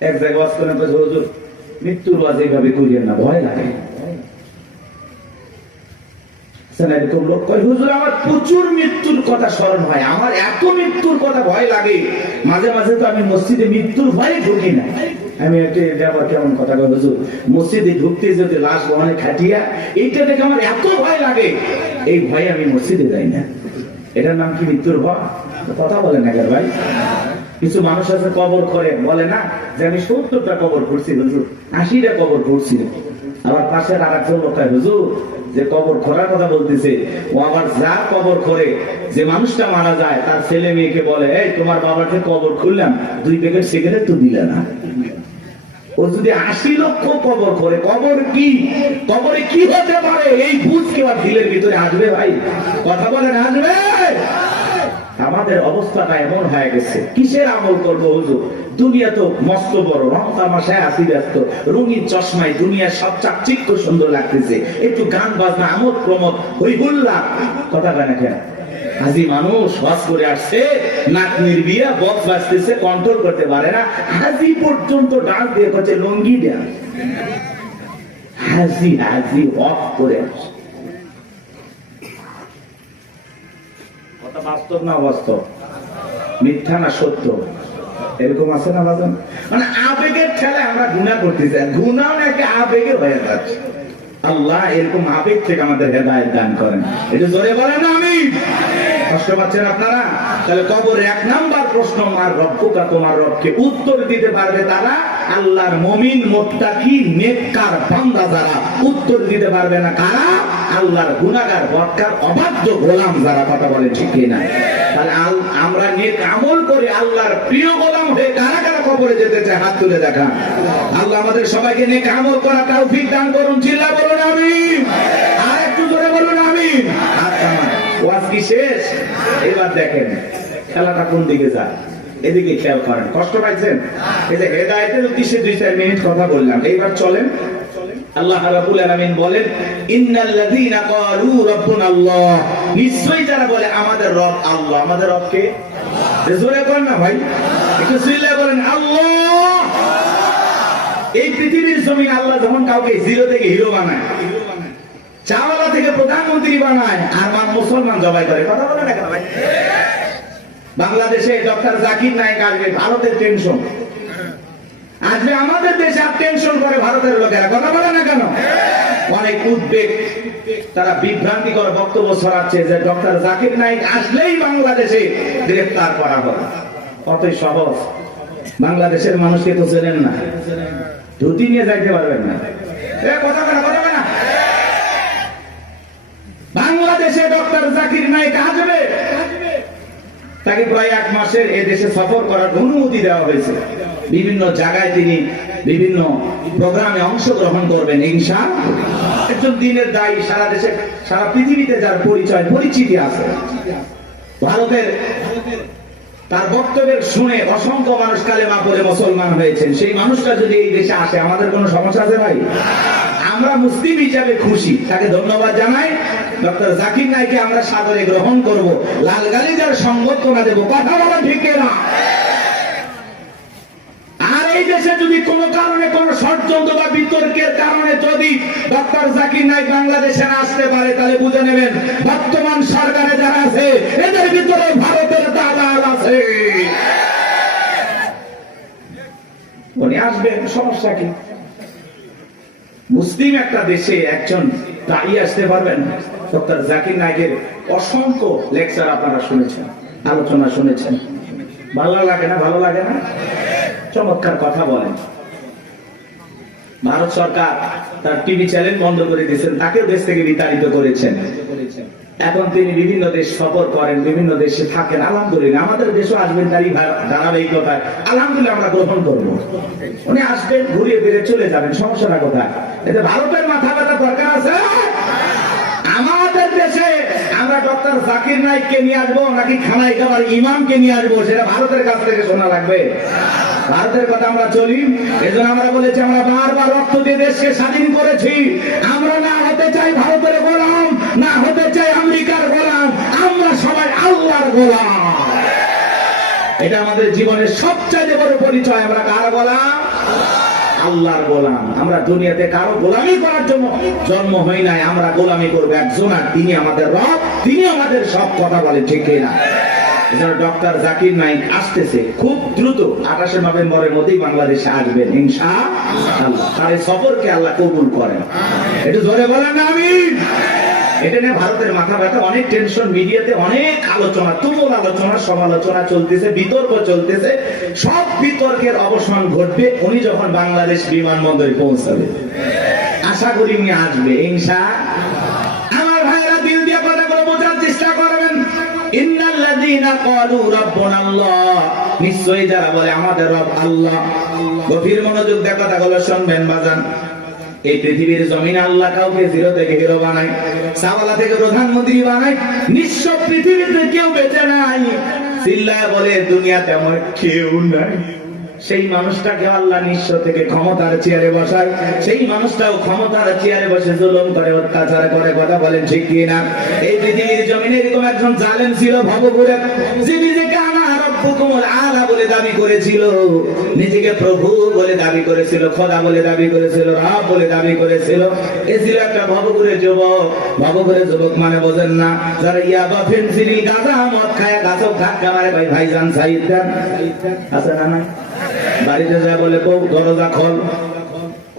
এক জায়গায় ওয়াজ করেন হুজুর মৃত্যুর ওয়াজ এইভাবে করিয়েন না, ভয় লাগে। এরকম লোক কয় হুজুর আমার প্রচুর মৃত্যুর কথা স্মরণ হয়, আমার এত মৃত্যুর কথা ভয় লাগে, মাঝে মাঝে তো আমি মসজিদে মৃত্যুর ভয়ে ঢুকি না। আমি একটা আবার কেমন কথা কই হুজুর, মসজিদে ঢুকতে যদি লাশ বহনে খাটিয়া এইটা দেখে আমার এত ভয় লাগে, এই ভয়ে আমি মসজিদে যাই না। এটার নাম কি মৃত্যুর ভয়? কথা বলেন না ভাই। কিছু মানুষ আছে কবর করে বলে না যে আমি 70টা কবর করছি হুজুর, 80টা কবর করছি। আবার পাশের আর একজন লোক হুজুর যে কবর খোঁড়ার কথা বলতেছে, ও আবার যা কবর করে যে মানুষটা মারা যায় তার ছেলে মেয়েকে বলে, এই তোমার বাবাকে কবর খুললাম, 2 প্যাকেট সিগারেট তো দিলে না। ও যদি 80 লক্ষ কবর করে, কবর কি, কবরে কি হতে পারে এই বুঝ কেউ দিলের ভিতরে আসবে ভাই? কথা বলেন আসবে? আমাদের অবস্থাটা এমন হয়ে গেছে, কিসের আমল করবো হুজুর? দুনিয়া তো মস্ত বড়, রং তামাশায় আসি ব্যস্ত, রঙিন চশমায় দুনিয়ার সব চাকচিক্য সুন্দর লাগতেছে, একটু গান বাজনা আমোদ প্রমোদ হই হুল্লা, কথা বলে না কেন? হাজি মানুষ ওয়াজ করে আসছে, নাতনির বিয়া, বক্স বাজতেছে, কন্ট্রোল করতে পারে না, হাজি পর্যন্ত ডান্স দিয়ে করছে লঙ্গি ডান্স। হাজি হাজি ওয়াজ করে আসছে। কথা বাস্তব না অবাস্তব, মিথ্যা না সত্য? এরকম আছে না বাজান? মানে আবেগের ঠেলায় আমরা গুনাহ করতেছি, গুনাহ নাকি আবেগে হয়ে যাচ্ছে। আল্লাহ এরকম আবেগ থেকে আমাদের হেদায়েত দান করেন। এটা জোরে বলেন আমিন। কষ্ট পাচ্ছেন আপনারা? তাহলে কবরে 1 নাম্বার প্রশ্ন, মার রব্বুকা, তোমার রবকে উত্তর দিতে পারবে তারা, আল্লাহর মুমিন মুত্তাকি নেককার বান্দা যারা, উত্তর দিতে পারবে না কারা? আল্লাহর গুনাহগার বদকার অবাধ্য গোলাম যারা। কথা বলে ঠিক কিনা? তাহলে আমরা নেক আমল করে আল্লাহর প্রিয় গোলাম হয়ে কারা কারা কবরে যেতে চায় হাত তুলে দেখা। আল্লাহ আমাদের সবাইকে নেক আমল করা তৌফিক দান করুন। চিল্লা বলুন আমিন। আর একটু জোরে বলুন আমিন। ওয়াজ কি শেষ? এবার দেখেন খেলাটা কোন দিকে যায়, এদিকে খেয়াল করেন। কষ্ট পাইছেন? এই যে হেদায়েতের উদ্দেশ্যে 2-4 মিনিট কথা বললাম, এইবার চলেন। আল্লাহ রাব্বুল আলামিন বলেন, ইন্নাল্লাযীনা ক্বালু রাব্বুনা আল্লাহ, নিশ্চয়ই যারা বলে আমাদের রব আল্লাহ। আমাদের রব কে? জোরে করেন না ভাই, একটু চিল্লায়ে বলেন আল্লাহ। এই পৃথিবীর জমিন আল্লাহ যখন কাউকে জিরো থেকে হিরো বানায়, চাওয়ালা থেকে প্রধানমন্ত্রী বানায়, আর মুসলমান জবাই করে। কথা বলে না কেন ভাই? বাংলাদেশে ডক্টর জাকির নায়েক আসবে, ভারতের টেনশন আসবে, আমাদের দেশে আর টেনশন করে ভারতের লোকেরা। কথা বলে না কেন? অনেক উদ্বেগ, তারা বিভ্রান্তিকর বক্তব্য ছড়াচ্ছে যে ডক্টর জাকির নায়েক আসলেই বাংলাদেশে গ্রেফতার করা হবে। কতই সহজ। বাংলাদেশের মানুষকে তো চেনেন না, ধুতি নিয়ে যাইতে পারবেন না। কথা বলে না, বাংলাদেশে ডক্টর জাকির নায়েক আসবে, তাকে প্রায় 1 মাসের এ দেশে সফর করার অনুমতি দেওয়া হয়েছে। বিভিন্ন জায়গায় তিনি বিভিন্ন প্রোগ্রামে অংশগ্রহণ করবেন ইনশাআল্লাহ। একজন দিনের দায়ী, সারা দেশে সারা পৃথিবীতে যার পরিচয় পরিচিতি আছে। ভারতের তার বক্তব্যের শুনে অসংখ্য মানুষ কালেমা পড়ে মুসলমান হয়েছেন। সেই মানুষটা যদি এই দেশে আসে, আমাদের কোনো সমস্যা আছে ভাই? আমরা মুসলিম হিসাবে খুশি, তাকে ধন্যবাদ জানাই। ডক্টর জাকির নায়েককে আমরা সাদরে গ্রহণ করব, লাল গালিচার সংবর্ধনা দেব। কথা বলা ঠিক না? আর এই দেশে যদি কোনো কারণে কোনো ষড়যন্ত্র বা বিতর্কের কারণে যদি ডক্টর জাকির নায়েক বাংলাদেশে আসতে পারে, তাহলে বুঝে নেবেন বর্তমান সরকারে যারা আছে এদের ভিতরে ভারতের দালাল আছে। উনি আসবেন, সমস্যা কি? মুসলিম একটা দেশে একজন দাঁড়িয়ে আসতে পারবেন? ডক্টর জাকির নায়েকের অসংখ্য লেকচার আপনারা শুনেছেন, আলোচনা শুনেছেন। ভালো লাগে না? ভালো লাগে না? চমৎকার কথা বলেন। ভারত সরকার তার টিভি চ্যানেল বন্ধ করে দিয়েছেন, তাকেও দেশ থেকে বিতাড়িত করেছেন। এখন তিনি বিভিন্ন দেশ সফর করেন, বিভিন্ন দেশে থাকেন। আলহামদুলিল্লাহ, আমাদের দেশও আসবেন, তারই ধারাবাহিকতায় আলহামদুলিল্লাহ আমরা গ্রহণ করবো। উনি আসবেন, ঘুরিয়ে ফিরে চলে যাবেন, সমস্যাটা কোথায়? এতে ভারতের মাথা ব্যথা দরকার আছে? আমাদের দেশে আমরা ডক্টর জাকির নায়েককে নিয়ে আসবো নাকি খানায় খাবার ইমামকে নিয়ে আসবো, সেটা ভারতের কাছ থেকে শোনা লাগবে। ভারতের কথা আমরা চলি, এজন্য আমরা বলেছি আমরা বারবার রক্ত দিয়ে দেশকে স্বাধীন করেছি। আমরা না হতে চাই ভারতের গোলাম, না হতে চাই আমেরিকার গোলাম, আমরা সবাই আল্লাহর গোলাম। এটা আমাদের জীবনের সবচেয়ে বড় পরিচয়। আমরা কার গোলাম? আল্লাহর গোলাম। আমরা দুনিয়াতে কারো গোলামি করার জন্য জন্ম হই নাই, আমরা গোলামি করবো একজন, আর তিনি আমাদের রব, তিনি আমাদের সব। কথা বলে ঠিক কিনা? ডক্টর জাকির নাইক আসতেছে খুব দ্রুত, 28 নভেম্বরের মধ্যেই বাংলাদেশে আসবেন ইনশাআল্লাহ। তার এই সফরকে আল্লাহ কবুল করেন। একটু জোরে বলেন না আমিন। এটা নিয়ে ভারতের মাথা ব্যথা, অনেক টেনশন, মিডিয়াতে অনেক আলোচনা, তুমুল আলোচনা, সমালোচনা চলতেছে, বিতর্ক চলতেছে। সব বিতর্কের অবসান ঘটবে উনি যখন বাংলাদেশ বিমানবন্দরে পৌঁছাবে। আশা করি উনি আসবে ইনশাআল্লাহ। আমার ভাইরা দিল দিয়ে কথাগুলো বোঝার চেষ্টা করবেন। ইন্নাল্লাযীনা ক্বালু রাব্বুনাল্লাহ, নিশ্চয়ই যারা বলে আমাদের রব আল্লাহ। গভীর মনোযোগ দিয়ে কথাগুলো শুনবেন বাজান। এই পৃথিবীর জমিনে আল্লাহ কাউকে জিরো থেকে হিরো বানায়, সাওয়ালা থেকে প্রধানমন্ত্রী বানায়। নিঃস্ব পৃথিবীতে কেউ বেঁচে নাই। চিল্লায় বলে দুনিয়াতে আমার কেউ নাই। সেই মানুষটাকে আল্লাহ নিঃস্ব থেকে ক্ষমতার চেয়ারে বসায়। সেই মানুষটাও ক্ষমতার চেয়ারে বসে জুলুম করে, অত্যাচার করে। কথা বলেন ঠিক কিনা? এই পৃথিবীর জমিনে এরকম একজন জালেম ছিল ভবঘুরে, যে নিজেকে আনা রব্বুকুমুল আলা বলে দাবি করেছিল, নিজেকে প্রভু বলে দাবি করেছিল, খোদা বলে দাবি করেছিল, রব বলে দাবি করেছিল। এ ছিল একটা ভবঘুরে যুবক। ভবঘুরে যুবক মানে বোঝেন না? যারা ইয়াবা, ফেনসিডিল, গাঁজা, মদ খায়, গাছক ধাক্কা মারে। ভাইজান সাইদ দেন আছে না? না বাড়িতে যায় বলে বউ দরজা খোল।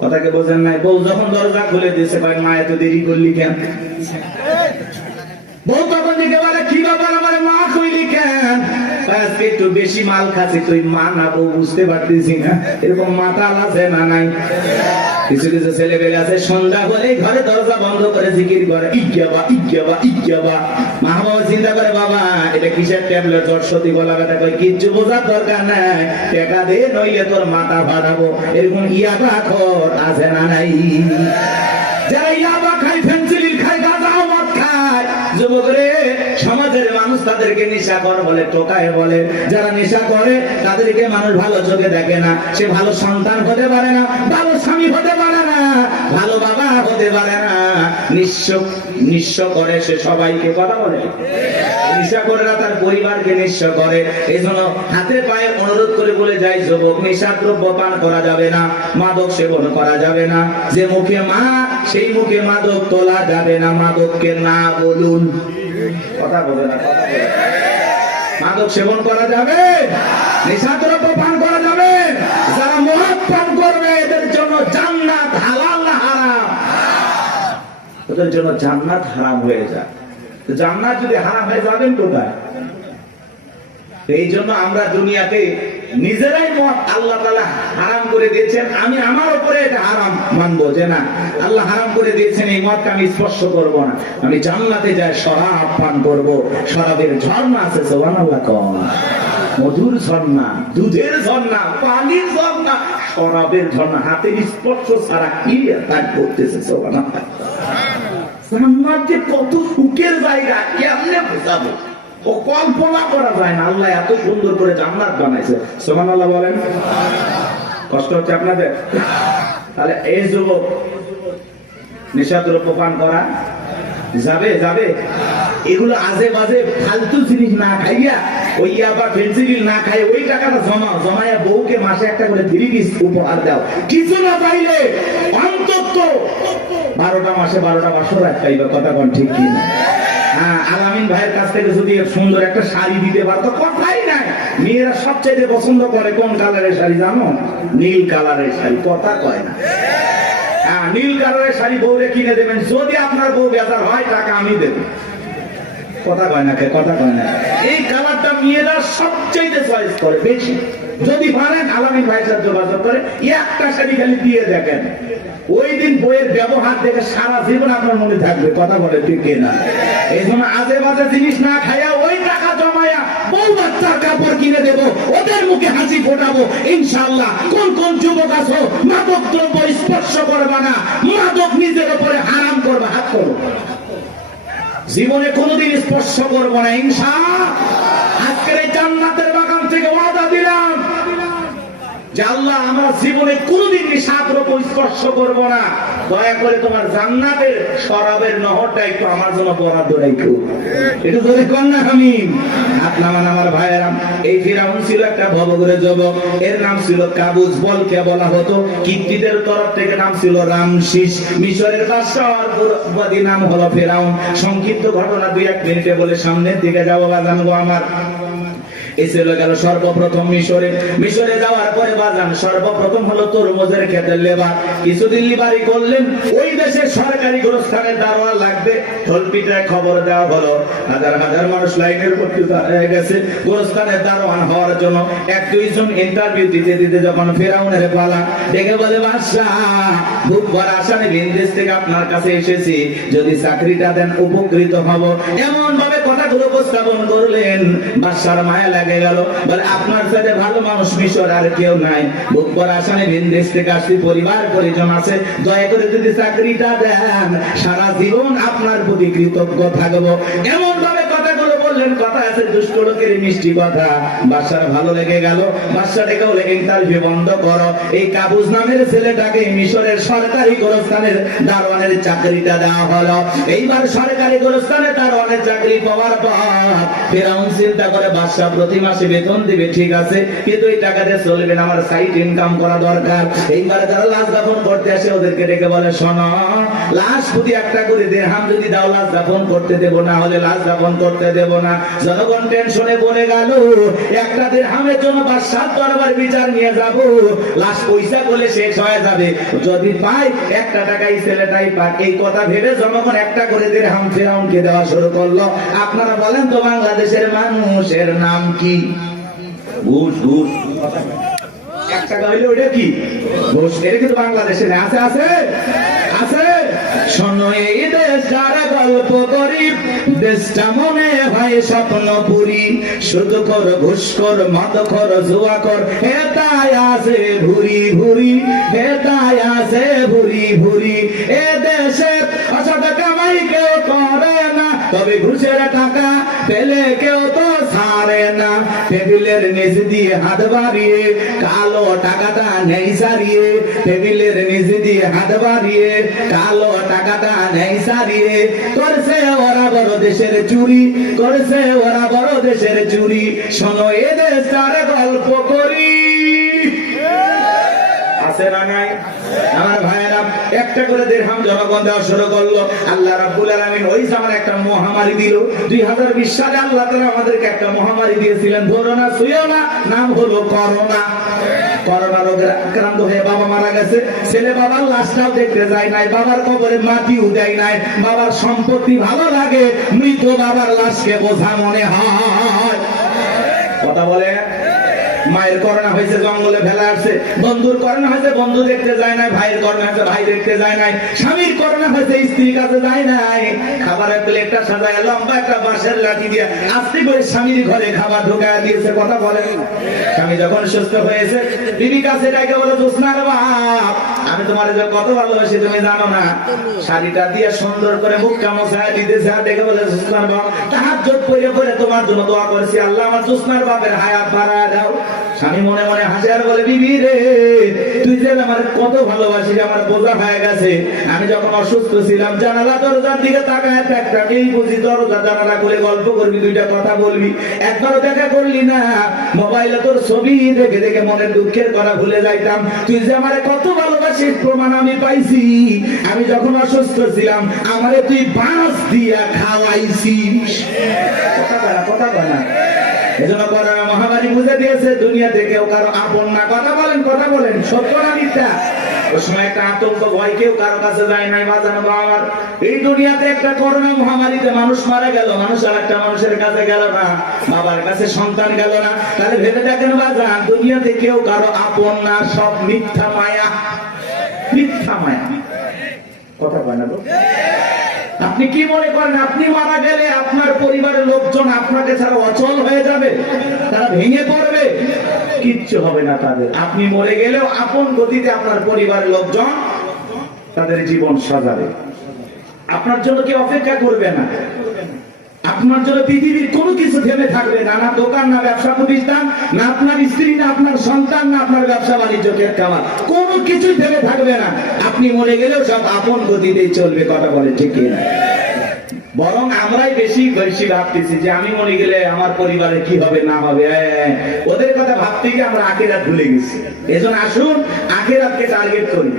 কথাকে বোঝেন নাই? বউ যখন দরজা খুলে দিয়েছে, ভাই মা এত দেরি করলি কেন? বউ তখন দিকে বলে কি ব্যাপার, আমার মা কইলি কেন? আজকে একটু বেশি মাল খাচ্ছি, তুই মা না বউ বুঝতে পারতেছি না। এরকম মাতাল আছে না নাই? কিছু কিছু ছেলে পেলে আছে সন্ধ্যা হলে ঘরে দরজা বন্ধ করে জিকির করে, ইজ্ঞাবা ইজ্ঞাবা ইজ্ঞাবা। মা বাবা চিন্তা করে, বাবা এটা কিসের ট্যাবলেট, জ্বর সর্দি গলা ব্যথা, কই কিচ্ছু বোঝার দরকার নাই, টাকা দে নইলে তোর মাথা ফাটাবো। এরকম ইয়াবা খোর আছে না নাই? যারা ইয়াবা খায়, ফেনসিডিল খায়, গাঁজা মদ খায়, যুবক রে, সমাজের মানুষ তাদেরকে নেশাখোর বলে, টোকায় বলে। যারা নেশা করে তাদেরকে মানুষ ভালো চোখে দেখে না। সে ভালো সন্তান হতে পারে না, ভালো স্বামী হতে পারে না, ভালো বাবা হতে পারে না। নিঃস্ব করে সে সবাইকে। কথা বলে নেশা করে না, তার পরিবারকে নিঃস্ব করে। এই জন্য হাতে পায়ে অনুরোধ করে বলে যায়, যুবক নেশার দ্রব্য পান করা যাবে না, মাদক সেবন করা যাবে না। যে মুখে মা, সেই মুখে মাদক তোলা যাবে না। মাদককে না বলুন। কথা বলে না? মাদক সেবন করা যাবে, নেশাদ্রব্য পান করা যাবে। যারা মদ পান করবে এদের জন্য জান্নাত হালাল না হারাম? ওদের জন্য জান্নাত হারাম হয়ে যায়। জান্নাত যদি হারাম হয়ে যাবেন কোথায়? এই জন্য আমরা দুনিয়াতে নিজেরাই মদ আল্লাহ তাআলা হারাম করে দিয়েছেন। আমি আমার উপরে এটা হারাম মানবো যে না, আল্লাহ হারাম করে দিয়েছেন, এই মদকে আমি স্পর্শ করব না। আমি জান্নাতে যাই শরাব পান করব। শরাবের ঝর্ণা আছে, সুবহানাল্লাহ কোন, মধুর ঝর্ণা, দুধের ঝর্ণা, পানির ঝর্ণা, শরাবের ঝর্ণা। হাতের স্পর্শ ছাড়া কি তার করতেছে? সুবহানাল্লাহ। জান্নাত যে কত সুখের জায়গা, কেমনে বোঝাবো? ও কল্পনা করা যায় না। আল্লাহ এত সুন্দর করে জান্নাত বানাইছে। সুবহানাল্লাহ বলেন। কষ্ট হচ্ছে আপনাদের? তাহলে এই যুবক নেশাদ্রব্য পান করা যাবে? যাবে? এগুলো আজে বাজে ফালতু জিনিস না খাইয়া, ওই ইয়াবা ফেনসিডিল না খাই, ওই টাকাটা জমায়া বউকে মাসে একটা করে 3 পিস উপহার দাও। কিছু না পাইলে অন্তত 12টা মাসে 12টা বাসর রাখতে। কথা কোন ঠিক কি না? আলামিন ভাইয়ের কাছ থেকে যদি সুন্দর একটা শাড়ি দিতে পারতো, কথাই নাই। মেয়েরা সবচেয়ে পছন্দ করে কোন কালারের শাড়ি জানো? নীল কালারের শাড়ি। কথা কয় না? নীল কালারের শাড়ি বউরে কিনে দেবেন। যদি আপনার বউ বেজার হয়, টাকা আমি দেব। কথা কয় না? কথা কয় না? এই কালারটা মেয়েরা সবচেয়ে চয়েস করে বেশি। যদি পারেন আলামিন ভাইয়ের সাথে যোগাযোগ করে একটা শাড়ি খালি দিয়ে দেখেন, ওই দিন বইয়ের ব্যবহার দেখে সারা জীবন আপনার মনে থাকবে। কথা বলে ঠিক না? এই জন্য আজে বাজে জিনিস না খাইয়া ওই টাকা জমায়া বউ বাচ্চার কাপড় কিনে দেব, ওদের মুখে হাসি ফোটাবো ইনশাআল্লাহ। কোন কোন যুবক আছো মাদক দ্রব্য স্পর্শ করবা না, মাদক নিজের উপরে হারাম করবা, হাত করো। জীবনে কোনোদিন স্পর্শ করবো না ইনশাআল্লাহ। আজকের এই জান্নাতের বাগান থেকে ওয়াদা দিলাম, যে আল্লাহ আমরা জীবনে কোনোদিন নিশাদ রূপ স্পর্শ করব না, দয়া করে তোমার জান্নাতের শরাবের নহরটা একটু আমার জন্য বরাদ্দ রাখো। একটু ধরে কোন না আমি আপনার আমার ভাইয়েরা, এই ফিরাউন ছিল একটা ভবঘুরে যুবক, এর নাম ছিল কাবুজ, বলকে বলা হতো, কিপ্তিদের তরফ থেকে নাম ছিল রামসিস, মিশরের বাদশাহর পুরোপুরি নাম হলো ফেরাউন। সংক্ষিপ্ত ঘটনা 2-1 মিনিটে বলে সামনের দিকে যাবো বাজান গো আমার। এই ছিল গেল সর্বপ্রথম মিশরে যাওয়ার পরে বাজান সর্বপ্রথম হলো তরমুজের ক্ষেতের লেবার। কিছুদিন লিবারি করলেন, ওই দেশের সরকারি গোরস্থানের দারোয়ান লাগবে, ঢোলপিটায় খবর দেওয়া হলো, হাজার হাজার মানুষ লাইনের উপর হয়ে গেছে গোরস্থানের দারোয়ান হওয়ার জন্য। 1-2 জন ইন্টারভিউ দিতে দিতে যখন ফেরাউনের পালা, ডেকে বলে বাদশা বুক ভরা আসামি বিদেশ থেকে আপনার কাছে এসেছি, যদি চাকরিটা দেন উপকৃত হব। এমন ভাবে কথাগুলো উপস্থাপন করলেন, বাদশার মায়া লাগে গেল, বলে আপনার সাথে ভালো মানুষ মিশর আর কেউ নাই, বুক ভরা আসামি বিদেশ থেকে আসছি, পরিবার পরিজন আছে, দয়া করে যদি চাকরিটা দেন সারা জীবন আপনার প্রতি কৃতজ্ঞ থাকবো। এমন ভাবে কথাগুলো বললেন, কথা আছে দুষ্ট লোকের মিষ্টি কথা। বাদশার ভালো লেগে গেল, বাদশা ডেকে বলে ইন্টারভিউ বন্ধ করো, এই কাবুজ নামের ছেলেটাকে মিশরের সরকারি গোরস্থানের দারোয়ানের চাকরিটা দেওয়া হলো। এইবার সরকারি গোরস্থানের দারোয়ানের চাকরি পাওয়ার পর ফেরাউন চিন্তা করে বাদশা প্রতি মাসে বেতন দিবে, ঠিক আছে, কিন্তু এই টাকা দিয়ে চলবে না, আমার সাইড ইনকাম করা দরকার। এইবার যারা লাশ দাফন করতে আসে ওদেরকে ডেকে বলে, শোনো, লাশ প্রতি একটা করে দিরহাম যদি দাও লাশ দাফন করতে দেব, না হলে লাশ দাফন করতে দেব না। জনগণ টেনশনে পড়ে গেল, একটা দিরহামের জন্য বাদশার দরবার বিচার নিয়ে যাব, লাশ পয়সা বলে শেষ হয়ে যাবে, যদি পাই 1 টাকাই ছেলেটাই পাক। এই কথা ভেবে জনগণ একটা করে দিরহাম ফেরাউনকে দেওয়া শুরু করলো। আপনারা বলেন তো বাংলাদেশের মানুষের নাম কি? ঘুষ। 1 টাকা হইলে ওটা কি? ঘুষ। এটা কিন্তু বাংলাদেশে আছে আছে আছে। শোনো এই দেশ যারা গল্প করি, দেশটা মনে হয় স্বপ্নপুরী, শুধু কর ঘুষ কর মদ কর জুয়া কর, হেতায় আছে ভুরি ভুরি, হেতায় আছে ভুরি ভুরি। এ দেশে অসৎ কামাই কেউ করে না, তবে ঘুষের টাকা পেলে কেউ তো ছাড়ে না। টেবিলের নিচ দিয়ে হাত বাড়িয়ে কালো টাকাটা নেই সারিয়ে, টেবিলের নিচ দিয়ে হাত বাড়িয়ে কালো টাকাটা নেই সারিয়ে, করছে ওরা বড় দেশের চুরি, করছে ওরা বড় দেশের চুরি। শোনো এ দেশ তার গল্প করি, আছে না নাই? আমার ভাইয়েরা, একটা করে দিরহাম জনগণ দেওয়া শুরু করলো। আল্লাহ রাব্বুল আলামিন ওই সময় একটা মহামারী দিল। 2020 সালে আল্লাহ তাআলা আমাদেরকে একটা মহামারী দিয়েছিলেন, ধরো না ছুঁয়ো না, নাম হলো করোনা। করোনা রোগে আক্রান্ত হয়ে বাবা মারা গেছে, ছেলে বাবার লাশটাও দেখতে যায় নাই, বাবার কবরে মাটিও দেয় নাই। বাবার সম্পত্তি ভালো লাগে, মৃত বাবার লাশকে বোঝা মনে হয়। কথা বলে। মায়ের করোনা হয়েছে, জঙ্গলে ফেলা আসছে। বন্ধুর করোনা হয়েছে, বন্ধু দেখতে যায় নাই। ভাইয়ের করোনা হয়েছে, ভাই দেখতে যায় নাই। স্বামীর করোনা হয়েছে, স্ত্রীর কাছে যায় নাই। খাবারের প্লেটটা সাজায় লম্বা একটা বাঁশের লাঠি দিয়ে আস্তে করে স্বামীর ঘরে খাবার ঢোকায় দিয়েছে। কথা বলেন। স্বামী যখন সুস্থ হয়েছে, বিবি কাছে ডাকে বলে, জোসনার বাপ, আমি তোমার যে কত ভালোবাসি তুমি জানো না। শাড়িটা দিয়ে সুন্দর করে মুখটা মোছায় দিতেছে, আর ডেকে বলে, জোসনার বাপ, তাহাজ্জুদ পড়ে পড়ে তোমার জন্য দোয়া করেছি, আল্লাহ আমার জোসনার বাপের হায়াত বাড়ায় দাও। স্বামী মনে মনে হাসে আর বলে, বিবি রে, তুই যে আমার কত ভালোবাসিস, আমার বোঝা হয়ে গেছে। আমি যখন অসুস্থ ছিলাম, জানালা দরজার দিকে তাকায় একটা এই বুঝি দরজা জানালা করে গল্প করবি, 2টা কথা বলবি, একবারও দেখা করলি না। মোবাইলে তোর ছবি দেখে দেখে মনের দুঃখের কথা ভুলে যাইতাম। তুই যে আমার কত ভালোবাসিস প্রমাণ আমি পাইছি। আমি যখন অসুস্থ ছিলাম, আমারে তুই বাঁশ দিয়া খাওয়াইছিস। কথা কয় না। এজন্য করোনা মহামারী বুঝে দিয়েছে, দুনিয়াতে কেউ কারো আপন না। কথা বলেন, সত্য না মিথ্যা? ওই সময় একটা আতঙ্ক, ভয়, কেউ কারো কাছে যায় নাই। বাজানো আমার এই দুনিয়াতে একটা করোনা মহামারীতে মানুষ মারা গেল, মানুষ আর একটা মানুষের কাছে গেল না, বাবার কাছে সন্তান গেল না। তাহলে ভেবে দেখেন বাজান, দুনিয়াতে কেউ কারো আপন না, সব মিথ্যা মায়া, মিথ্যা মায়া। কথা কয় না তো? আপনি কি মনে করেন আপনি মারা গেলে আপনার পরিবারের লোকজন আপনাকে ছাড়া অচল হয়ে যাবে, তারা ভেঙে পড়বে? কিচ্ছু হবে না তাদের। আপনি মরে গেলেও আপন গতিতে আপনার পরিবারের লোকজন তাদের জীবন সাজাবে, আপনার জন্য কি অপেক্ষা করবে না। আপনার জন্য পৃথিবীর কোনো কিছু থেমে থাকবে না, না দোকান, না ব্যবসা প্রতিষ্ঠান, না আপনার স্ত্রী, না আপনার সন্তান, না আপনার ব্যবসা বাণিজ্য খাওয়া, কোনো কিছুই থেমে থাকবে না। আপনি মরে গেলেও সব আপন গতিতেই চলবে। কথা বলে ঠিক না? বরং আমরাই বেশি বেশি ভাবতেছি যে আমি মরে গেলে আমার পরিবারে কি হবে না হবে, ওদের কথা ভাবতে গিয়ে আমরা আখিরাত ভুলে গেছি। এজন্য আসুন আখিরাতকে টার্গেট করি।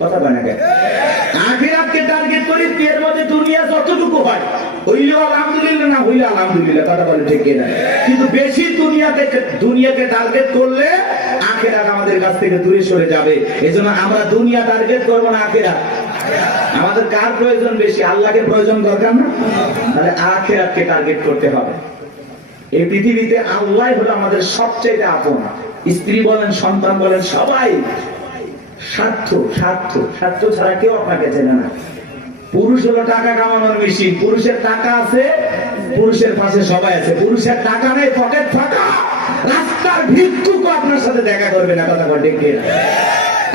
কথা বলে না, আখিরাতকে টার্গেট করি। এর মধ্যে দুনিয়া যতটুকু হয় হইলেও আলহামদুলিল্লাহ, না হইলে আলহামদুলিল্লাহ। কথা বলে ঠিক না? কিন্তু বেশি দুনিয়াকে টার্গেট করলে আখিরাত আমাদের কাছ থেকে দূরে সরে যাবে। এজন্য আমরা দুনিয়া টার্গেট করবো না, আখিরাত। আমাদের কার প্রয়োজন বেশি? আল্লাহকে প্রয়োজন দরকার না? তাহলে আখিরাতকে টার্গেট করতে হবে। এই পৃথিবীতে আল্লাহ হলো আমাদের সবচেয়ে আপন। স্ত্রী বলেন, সন্তান বলেন, সবাই স্বার্থ স্বার্থ স্বার্থ ছাড়া কেউ আপনাকে চেনে না। পুরুষ হলো টাকা কামানোর মেশিন। পুরুষের টাকা আছে, পুরুষের পাশে সবাই আছে। পুরুষের টাকা নেই, পকেট ফাঁকা, রাস্তার ভিক্ষুকও আপনার সাথে দেখা করবে না। কথা বলে কে?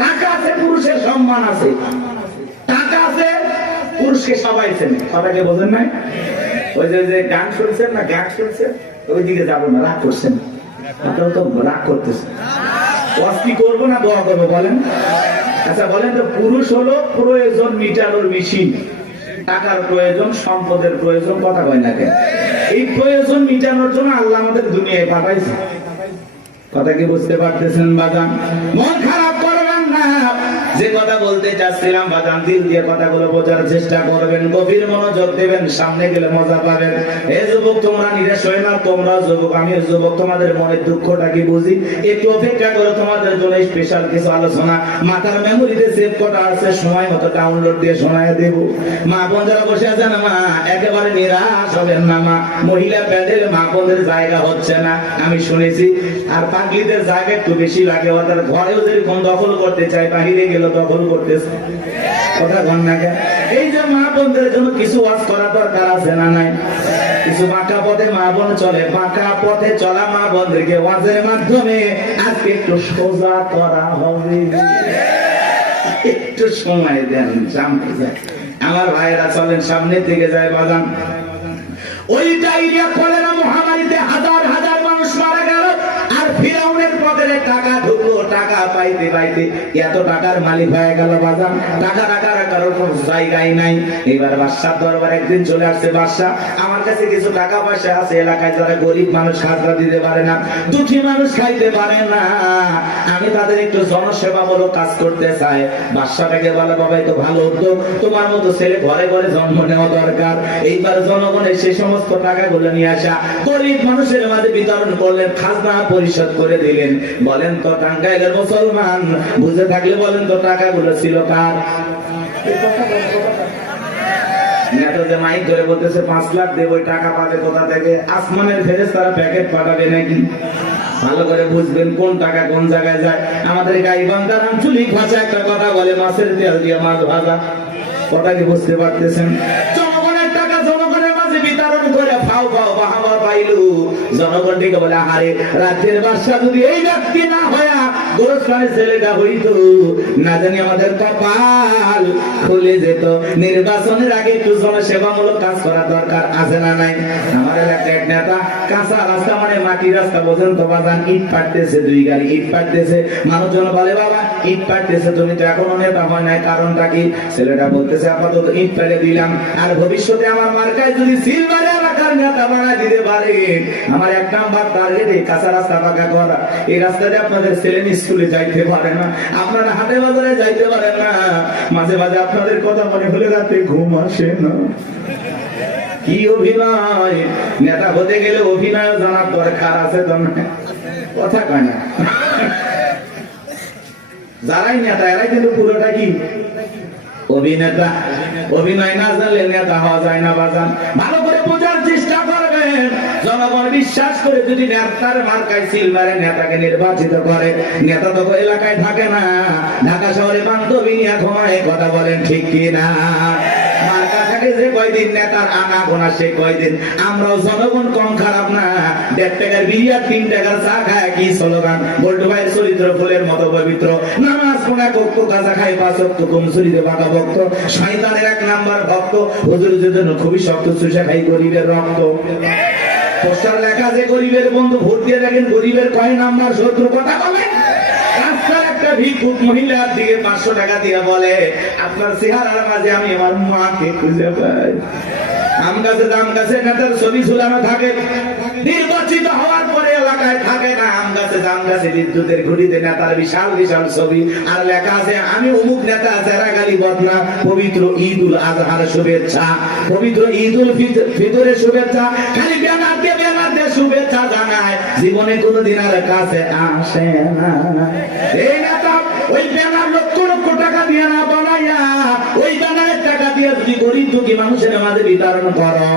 টাকা আছে, পুরুষের সম্মান আছে। টাকা আছে, পুরুষকে সবাই চেনে। কথাকে বোঝেন নাই? ওই যে গান শুনছেন না, গান শুনছেন, ওই দিকে যাবো না, রাগ করছেন। আপনারা তো রাগ করতেছেন। কি করবো না দোয়া করবো বলেন? আচ্ছা বলেন তো, পুরুষ হলো প্রয়োজন মিটানোর মেশিন। টাকার প্রয়োজন, সম্পদের প্রয়োজন, কথা কয় না কেন? এই প্রয়োজন মিটানোর জন্য আল্লাহ আমাদের দুনিয়ায় পাঠাইছে। কথা কি বুঝতে পারতেছেন বাজান? মন খারাপ করবেন না। যে কথা বলতে চাচ্ছিলাম বাজান, দিল দিয়ে কথাগুলো বোঝার চেষ্টা করবেন, গভীর মনোযোগ দেবেন, সামনে গেলে মজা পাবেন। এই যুবক, তোমরা নিরাশ হয় না, তোমরা যুবক, আমিও যুবক, তোমাদের মনের দুঃখটা কি বুঝি। একটু অপেক্ষা করো, তোমাদের জন্য স্পেশাল কিছু আলোচনা মাথার মেমোরিতে সেভ করা আছে, সময় মতো ডাউনলোড দিয়ে শোনায় দেব। মা বোন যারা বসে আছেন, মা একেবারে নিরাশ হবেন না। মা মহিলা প্যান্ডেল মা বোনদের জায়গা হচ্ছে না, আমি শুনেছি। আর পাগলিদের জায়গা একটু বেশি লাগে। ওদের ঘরেও যেরকম দখল করতে চায়, বাহিরে গেলে দখল করতেছে। কথা বল না কেন? এই যে মা বোনদের জন্য কিছু ওয়াজ করা দরকার আছে না নাই? কিছু বাঁকা পথে মা বোন চলে, বাঁকা পথে চলা মা বোনদেরকে ওয়াজের মাধ্যমে আজকে একটু সোজা করা হবে। একটু সময় দেন, সামনে যায়। আমার ভাইরা চলেন, সামনে থেকে যায় বাগান। ওই ডায়রিয়া কলেরা মহামারীতে হাজার হাজার মানুষ মারা গেল। আর ফিরাউনের পকেটে টাকা ঢুকলো, টাকা পাইতে পাইতে এত টাকার মালিক হয়ে গেল বাজান। টাকা রাখার কারোর কোনো জায়গায় নাই। এবার বাদশার দরবার একদিন চলে আসছে, বাদশাহ আমার কাছে কিছু টাকা পয়সা আছে, এলাকায় যারা গরিব মানুষ খাজনা দিতে পারে না, দুঃখী মানুষ খাইতে পারে না, আমি তাদের একটু জনসেবামূলক কাজ করতে চাই। বাদশাটাকে বলে, বাবা এই তো ভালো উদ্যোগ, তোমার মতো ছেলে ঘরে ঘরে জন্ম নেওয়া দরকার। এইবার জনগণের সে সমস্ত টাকাগুলো নিয়ে আসা গরিব মানুষের মাঝে বিতরণ করলেন, খাজনা পরিশোধ করে দিলেন। বলেন তো টাঙ্গাইলের মুসলমান বুঝে থাকলে বলেন তো টাকাগুলো ছিল কার? নেতা যে মাইক ধরে বলতেছে 5 লাখ দেব, ওই টাকা পাবে কোথা থেকে? আসমানের ফেরেশতারা প্যাকেট পাঠাবে নাকি? ভালো করে বুঝবেন কোন টাকা কোন জায়গায় যায়। আমাদের গাইবান্ধার আঞ্চলিক ভাষা একটা কথা বলে, মাছের তেল দিয়ে মাছ ভাজা। কথা কি বুঝতে পারতেছেন? জনগণের টাকা জনগণের মাঝে বিতরণ করে ফাও ফাও বাহাবা পাইলু। জনগণ থেকে বলে, আরে রাজ্যের বাদশা যদি এই ব্যক্তি না হয়া গোরস্থানের ছেলেটা হইতো, না জানি আমাদের কপাল খুলে যেত। নির্বাচনের আগে একটু জনসেবামূলক কাজ করা দরকার আছে না নাই? আমার এলাকার নেতা কাঁচা রাস্তা মানে মাটি রাস্তা বোঝেন তো বাজান, ইট পাড়তেছে, 2 গাড়ি ইট পাড়তেছে। মানুষজন বলে, বাবা ইট পাড়তেছে, তুমি তো এখনো নেতা হয় নাই, কারণটা কি? ছেলেটা বলতেছে, আপাতত ইট ফেলে দিলাম, আর ভবিষ্যতে আমার মার্কায় যদি সিলভারে এলাকার নেতা বানায় দিতে পারে, আমার 1 নাম্বার টার্গেট এই কাঁচা রাস্তা পাকা করা। এই রাস্তাতে আপনাদের ছেলে স্কুলে যাইতে পারে না, আপনারা হাটে বাজারে যাইতে পারেন না, মাঝে মাঝে আপনাদের কথা মনে হলে রাতে ঘুম আসে না। কি অভিনয়! নেতা হতে গেলে অভিনয় জানার দরকার আছে তো না? কথা কয় না। যারাই নেতা এরাই কিন্তু পুরোটা কি অভিনেতা। অভিনয় না জানলে নেতা হওয়া যায় না বাজান। ভালো করে বোঝার চেষ্টা করবেন। জনগণ বিশ্বাস করে যদি নেতার মার্কায় সিল মারে নেতাকে নির্বাচিত করে, নেতা তো এলাকায় থাকে না, ঢাকা শহরে বান্ধবী নিয়ে ঘুমায়। কথা বলেন ঠিক কি না? মার্কা থাকে যে কয়দিন নেতার আনা গোনা সে কয়দিন। আমরাও জনগণ কম খারাপ না, 1.5 টাকার বিরিয়ার 3 টাকার চা খায় কি স্লোগান, বল্টু ভাইয়ের চরিত্র ফুলের মতো পবিত্র, নামাজ পড়া কক্ষ গাঁজা খাই 5 ওয়াক্ত কমসুরিতে বাঁকা ভক্ত, শয়তানের 1 নাম্বার ভক্ত, হুজুরের জন্য খুবই শক্ত, চুষা খাই গরিবের রক্ত। পোস্টার লেখা যে গরিবের বন্ধু, ভোট দিয়ে দেখেন গরিবের কয় নাম্বার শত্রু, কথা বলে। রাস্তার একটা ভিক্ষুক মহিলার দিকে 500 টাকা দিয়ে বলে, আপনার চেহারার মাঝে আমি আমার মাকে খুঁজে পাই। আম গাছে নেতার ছবি ঝুলানো থাকে, নির্বাচিত হওয়ার পরে এলাকায় থাকে না। আম গাছে বিদ্যুতের ঘুড়িতে নেতার বিশাল বিশাল ছবি, আর লেখা আছে আমি অমুক নেতা, চেরাগালি বদনা, পবিত্র ঈদ উল আজহার শুভেচ্ছা, পবিত্র ঈদ উল ফিতরের শুভেচ্ছা, খালি ব্যানার দিয়ে শুভেচ্ছা জানায়, জীবনে কোনোদিন আর কাছে আসে না। এই নেতা ওই ব্যানার লক্ষ লক্ষ টাকা দিয়ে না বানাইয়া, ওই ব্যানারের টাকা দিয়ে যদি গরিব দুঃখী মানুষের মাঝে বিতরণ করো,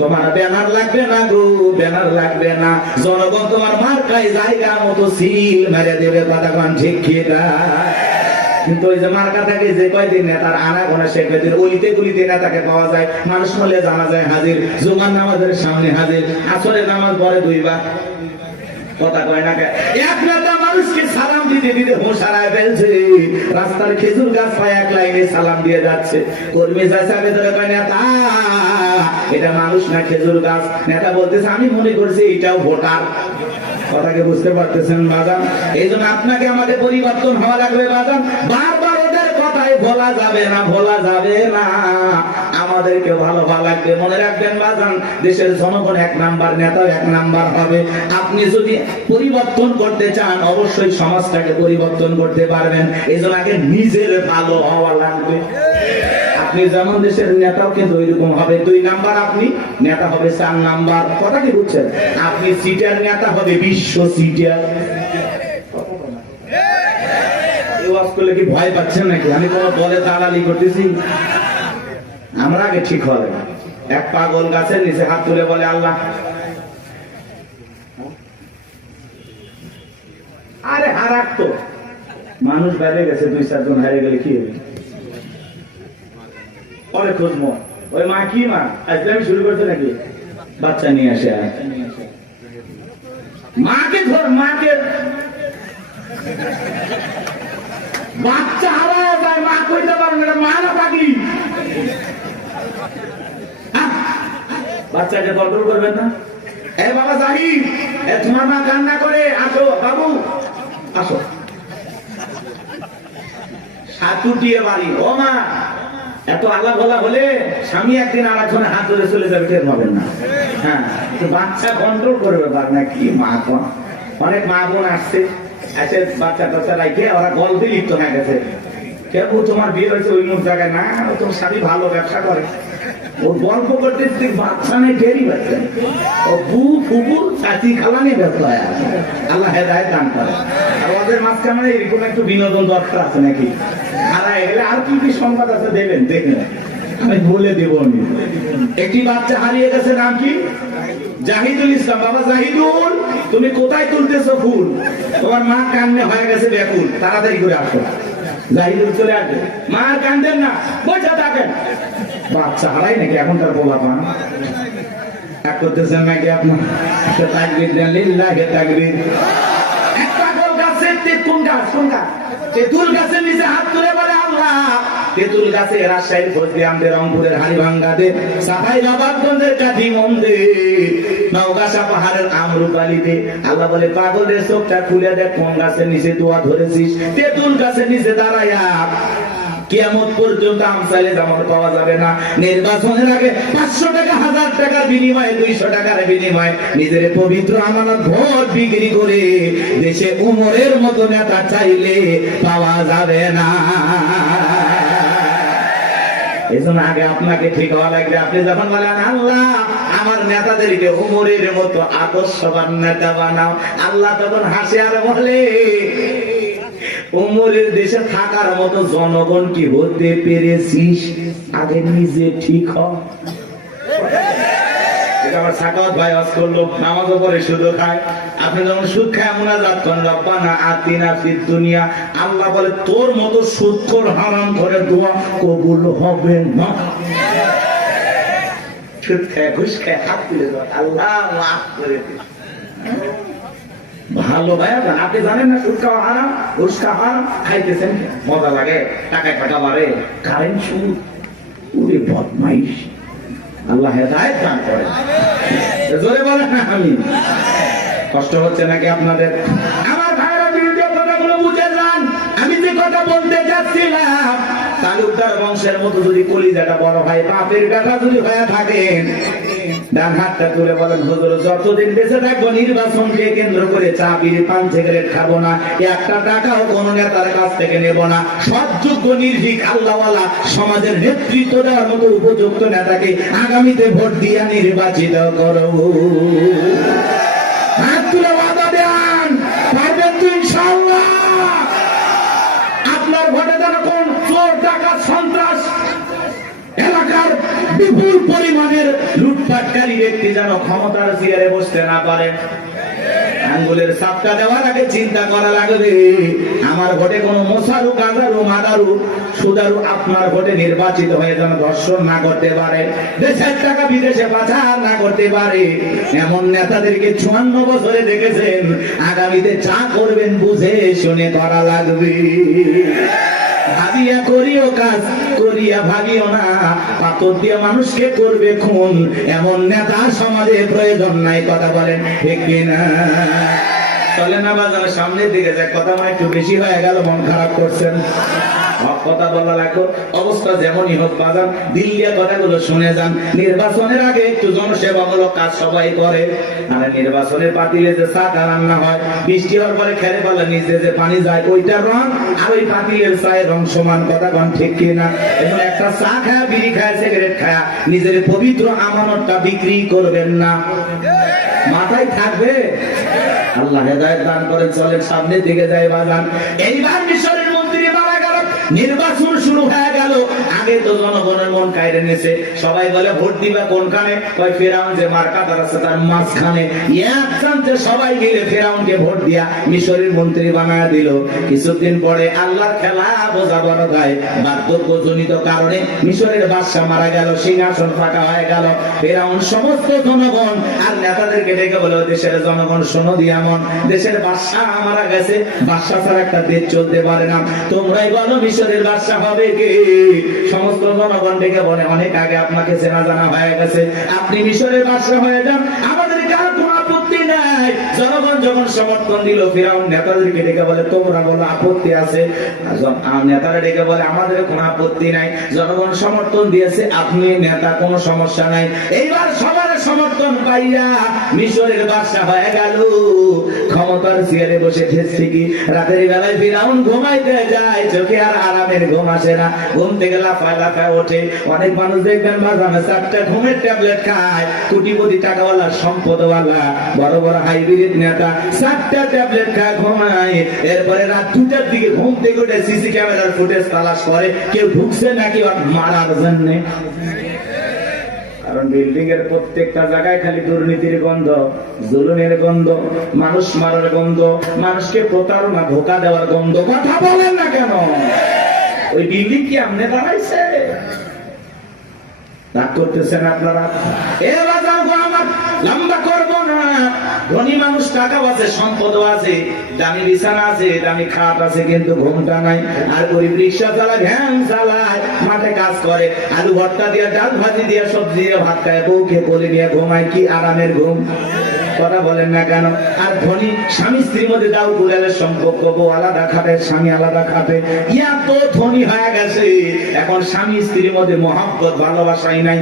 তোমার ব্যানার লাগবে না গো, ব্যানার লাগবে না। জনগণ তোমার মার্কায় জায়গা মতো সিল মেরে দেবে, কথা কোন ঠিক কি না? কিন্তু ওই যে মার্কা থাকে যে কয়দিন নেতার আনা গোনা সে কয়দিন, অলিতে গলিতে নেতাকে পাওয়া যায়, মানুষ মরলে জানা যায় হাজির, জুমার নামাজের সামনে হাজির, আসরের নামাজ পড়ে 2 বার, কথা কয় না। এক নেতা মানুষকে সালাম দিতে দিতে হোশ হারায় ফেলছে, রাস্তার খেজুর গাছ পায় 1 লাইনে সালাম দিয়ে যাচ্ছে, কর্মী চাচা ভেতরে কয় নেতা এটা মানুষ না খেজুর গাছ। নেতা বলতেছে আমি মনে করছি এটাও ভোটার। কথাকে বুঝতে পারতেছেন বাজান? এই জন্য আপনাকে আমাদের পরিবর্তন হওয়া লাগবে বাজান। বারবার ওদের কথাই বলা যাবে না, বলা যাবে না, আমাদেরকে ভালো ভালো লাগবে। মনে রাখবেন বাজান, দেশের জনগণ 1 নাম্বার, নেতা 1 নাম্বার হবে। আপনি যদি পরিবর্তন করতে চান, অবশ্যই সমাজটাকে পরিবর্তন করতে পারবেন। এই জন্য আগে নিজের ভালো হওয়া লাগবে। আপনি যেমন দেশের নেতাও কিন্তু ওইরকম হবে। 2 নাম্বার আপনি, নেতা হবে 4 নাম্বার। কথা কি বুঝছেন? আপনি সিটার নেতা হবে বিশ্ব সিটার। করলে কি ভয় পাচ্ছেন নাকি? আমি কোন দলে দালালি করতেছি? আমরা আগে ঠিক হবে। এক পাগল গাছের নিচে হাত তুলে বলে আল্লাহ, আরে হারাক তো মানুষ বাইরে গেছে, 2-4 জন হারিয়ে গেলে কি হবে? পরে খুঁজবো ওই মা কি মা আজকে আমি শুরু করতে নাকি বাচ্চা নিয়ে আসে, মাকে ধর, মাকে বাচ্চা হারায় যায়, মা কইতে পারবে না, মা না পাগলি। বাচ্চাকে কন্ট্রোল করবেন না। এ বাবা জাহিদ, তোমার মা কান্না করে, আসো বাবু আসো। সাতুটিয়ে বাড়ি, ও মা এত আলা বলা হলে স্বামী একদিন আর একজনের হাত ধরে চলে যাবে, টের পাবেন না। হ্যাঁ, বাচ্চা কন্ট্রোল করবে না কি মা। অনেক মা বোন আসছে, এসে বাচ্চা টাচ্চা রাখে ওরা গল্পে লিপ্ত হয়ে গেছে। কেউ তোমার বিয়ে হয়েছে ওই মুখ জায়গায় না, তোমার স্বামী ভালো ব্যবসা করে, ও গল্প করতে বাচ্চা নেই, টেরই পাচ্ছে। ও বু কুকুর চাচি খালা নিয়ে ব্যস্ত হয়। আল্লাহ হেদায়েত দান করে। আর ওদের মাঝখানে এরকম একটু বিনোদন দরকার আছে নাকি? হারায় গেলে আর কি কি সংবাদ আছে দেবেন, দেখবেন, আমি বলে দেব। একটি বাচ্চা হারিয়ে গেছে, নাম কি? জাহিদুল ইসলাম। বাবা জাহিদুল, তুমি কোথায় তুলতেছো ফুল? তোমার মা কান্নে হয়ে গেছে ব্যাকুল, তাড়াতাড়ি করে আসো। জাহিদুল চলে আসবে, মা কান্দেন না, বসে থাকেন। বাচ্চা হারাই নাকি এখনকার পোলা পান? এক করতেছেন নাকি আপনার? তাকবীর দেন, লিল্লাহি তাকবীর। একটা গোল গাছের তেঁতুল গাছ, কোন গাছ? তেঁতুল গাছের নিচে হাত তুলে বলে আল্লাহ, তেঁতুল গাছে রাজশাহীর ফজলিয়ামদে, রংপুরের হাড়িভাঙ্গাদে, সাফাই নবাবগঞ্জের কাঠি মন্দে, নওগাঁসা পাহাড়ের আমরুপালিতে। আল্লাহ বলে পাগলের চোখটা খুলে দেখ, কোন গাছের নিচে দোয়া ধরেছিস? তেঁতুল গাছের নিচে দাঁড়াইয়া। কিয়ামত পর্যন্ত আমসালে জামাত পাওয়া যাবে না। নির্বাচনের আগে 500 টাকা, 1000 টাকার বিনিময়ে, 200 টাকার বিনিময়ে নিজের পবিত্র আমানত ভোট বিক্রি করে দেশে উমরের মতো নেতা চাইলে পাওয়া যাবে না। এই জন্য আগে আপনাকে ঠিক হওয়া লাগবে। আপনি যখন বলেন আল্লাহ আমার নেতাদেরকে উমরের মতো আদর্শবান নেতা বানাও, আল্লাহ তখন হাসে আর বলে উমরের দেশে থাকার মতো জনগণ কি হতে পেরেছিস? আগে নিজে ঠিক হ। এটা আমার সাকাওয়াত ভাই ওয়াজ করলো, নামাজও পড়ে সুদও খায়। আপনি যখন সুদ খায় মুনাজাত করেন রব্বানা আতিনা ফিদ দুনিয়া, আল্লাহ বলে তোর মতো সুদখোর হারাম করে দোয়া কবুল হবে না। সুদ খায় ঘুষ খায় হাত তুলে দেয়, আল্লাহ মাফ করে দিন। ভালো ভাইয়া, আপনি জানেন না সুদ খাওয়া হারাম, ঘুষ খাওয়া হারাম, খাইতেছেন মজা লাগে, টাকায় টাকা বাড়ে, কারেন্ট সুদ, ওরে বদমাইশ। আল্লাহ হেদায়েত দান করেন। জোরে বলেন না আমিন। কষ্ট হচ্ছে নাকি আপনাদের? আমার ভাইরা বিরুদ্ধে কথাগুলো বুঝে যান। আমি যে কথা বলতে যাচ্ছিলাম, তালুকদার বংশের মতো যদি কলিজাটা বড় হয়, বাপের বেটা যদি হয়ে থাকেন, ডান হাতটা তুলে বলেন হুজুর যতদিন বেঁচে থাকবো নির্বাচনকে কেন্দ্র করে চা বিড়ি পান সিগারেট খাবো না, একটা টাকাও কোন নেতার কাছ থেকে নেব না, সৎযোগ্য নির্ভীক আল্লাহওয়ালা সমাজের নেতৃত্ব দেওয়ার মতো উপযুক্ত নেতাকে আগামীতে ভোট দিয়া নির্বাচিত করব। হাত তুলে ওয়াদা দেন, পারবেন তো ইনশাআল্লাহ? আপনার ভোটে যেন কোন চোর ডাকাত সন্ত্রাস এলাকার বিপুল পরিমাণের লুটপাটকারী ব্যক্তি যেন ক্ষমতার চেয়ারে বসতে না পারে। আঙ্গুলের সাপটা দেওয়ার আগে চিন্তা করা লাগবে, আমার ভোটে কোন মোসারু গাজারু মাদারু সুদারু আপনার ভোটে নির্বাচিত হয়ে যেন ধর্ষণ না করতে পারে, দেশের টাকা বিদেশে পাচার না করতে পারে। এমন নেতাদেরকে 54 বছরে দেখেছেন, আগামীতে চা করবেন বুঝে শুনে করা লাগবে। ভাবিয়া করিও কাজ, করিয়া ভাবিও না, পাথর দিয়ে মানুষকে করবে খুন, এমন নেতা সমাজে প্রয়োজন নাই। কথা বলেন ঠিক কিনা? চলে না বাজার সামনের দিকে যায়, কথা মানে একটু বেশি হয়ে গেল, মন খারাপ করছেন। কথা বলা লাগলো, অবস্থা যেমনই হোক বাজার দিল্লিয়া কথাগুলো শুনে যান। নির্বাচনের আগে একটু জনসেবামূলক কাজ সবাই করে, আর নির্বাচনের পাতিলে যে চা রান্না হয়, বৃষ্টি হওয়ার পরে খেলে পালা নিচে যে পানি যায়, ওইটার রং আর ওই পাতিলের চায়ের রং সমান। কথা কন ঠিক কিনা? এবং একটা চা খায়, বিড়ি খায়, সিগারেট খায়, নিজের পবিত্র আমানতটা বিক্রি করবেন না। মাথায় থাকবে। আল্লাহ হেদায়েত দান করে। চলেন সামনের দিকে যাই বাজান। এইবার মিশরের মন্ত্রী মারা গেল, নির্বাচন শুরু হয়ে গেল। আগে তো জনগণের মন কায়রে নিয়েছে, সবাই বলে ভোট দিবা কোনখানে? কয় ফেরাউন যে মার্কাদার আছে তার মাঝখানে। একসাথে সবাই মিলে ফেরাউনকে ভোট দিয়া মিশরের মন্ত্রী বানায় দিল। কিছুদিন পরে আল্লাহর খেলা বোঝা বড় গায়, বার্ধক্যজনিত কারণে মিশরের বাদশা মারা গেল, সিংহাসন ফাঁকা হয়ে গেল। ফেরাউন সমস্ত জনগণ আর নেতাদেরকে ডেকে বলে, দেশের জনগণ শোনো দিয়া মন, দেশের বাদশা মারা গেছে, বাদশা ছাড়া একটা দেশ চলতে পারে না, তোমরাই বলো মিশরের বাদশা হবে কে? সমস্ত জনগণ ডেকে বলে, অনেক আগে আপনাকে চেনা জানা হয়ে গেছে, আপনি মিশরের বাদশা হয়ে যান, আমাদের কারো কোনো আপত্তি নাই। জনগণ যখন সমর্থন দিল, ফিরাউন নেতাদেরকে ডেকে বলে, তোমরা বলো আপত্তি আছে? নেতারা ডেকে বলে, আমাদের কোনো আপত্তি নাই, জনগণ সমর্থন দিয়েছে, আপনি নেতা, কোনো সমস্যা নাই। এইবার সবার সমর্থন পাইয়া মিশরের বাদশা হয়ে গেল, ক্ষমতার চেয়ারে বসে ঠেসছে কি। রাতের বেলায় ফিরাউন ঘুমাইতে যায়, চোখে আর আরামের ঘুম আসে না, ঘুম থেকে লাফায় লাফায় ওঠে। অনেক মানুষ দেখবেন বাজারে 4টা ঘুমের ট্যাবলেট খায়, কোটিপতি টাকাওয়ালা সম্পদওয়ালা বড় বড় হাইব্রিড নেতা 4টা ট্যাবলেট খায়, ঘুমায়। এরপরে রাত 2টার দিকে ঘুম থেকে উঠে সিসি ক্যামেরার ফুটেজ তালাশ করে, কেউ ঢুকছে নাকি মারার জন্য। কারণ বিল্ডিং এর প্রত্যেকটা জায়গায় খালি দুর্নীতির গন্ধ, জুলুমের গন্ধ, মানুষ মারার গন্ধ, মানুষকে প্রতারণা ধোঁকা দেওয়ার গন্ধ। কথা বলেন না কেন? ওই বিল্ডিং কি আমনে দাঁড়াইছে? রাগ করতেছেন আপনারা? লম্বা করবো না। ধনী মানুষ টাকা আছে, সম্পদ আছে, দামি বিছানা আছে, দামি খাট আছে, কিন্তু ঘুমটা নাই। আর গরিব রিক্সা চালায়, ভ্যান চালায়, মাঠে কাজ করে, আলু ভর্তা দিয়ে, ডাল ভাজি দিয়ে, সবজি দিয়ে ভাত খায়, বউকে বলে নিয়ে ঘুমায়, কি আরামের ঘুম। কথা বলেন না কেন? আর ধনী স্বামী স্ত্রীর মধ্যে দাও কুলালের সম্পর্ক, বউ আলাদা খাটে, স্বামী আলাদা খাটে, ইয়া তো ধনী হয়ে গেছে, এখন স্বামী স্ত্রীর মধ্যে মহব্বত ভালোবাসাই নাই।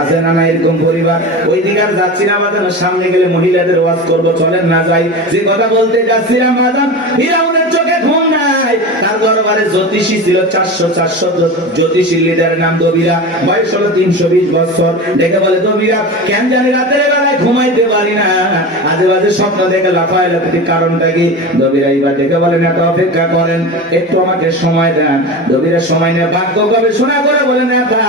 আছে না না এরকম পরিবার? ওই দিকে আর যাচ্ছি না বাজান, সামনে গেলে মহিলাদের ওয়াজ করবো, চলেন না যাই। যে কথা বলতে যাচ্ছিলাম বাজান, ফিরাউনের চোখে ঘুম নাই। তার দরবারে জ্যোতিষী ছিল 400 জ্যোতিষী লিডারের নাম দবিরা, বয়স হলো 320 বছর। দেখে বলে, দবিরা কেন জানি রাতের বেলায় ঘুমাইতে পারি না, আজে বাজে স্বপ্ন দেখে লাফায় লাফাতে, কারণটা কি? দবিরা এইবার দেখে বলেন এত অপেক্ষা করেন, একটু আমাকে সময় দেন। দবিরা সময় নিয়ে বাক্য গবেষণা করে বলেন নেতা,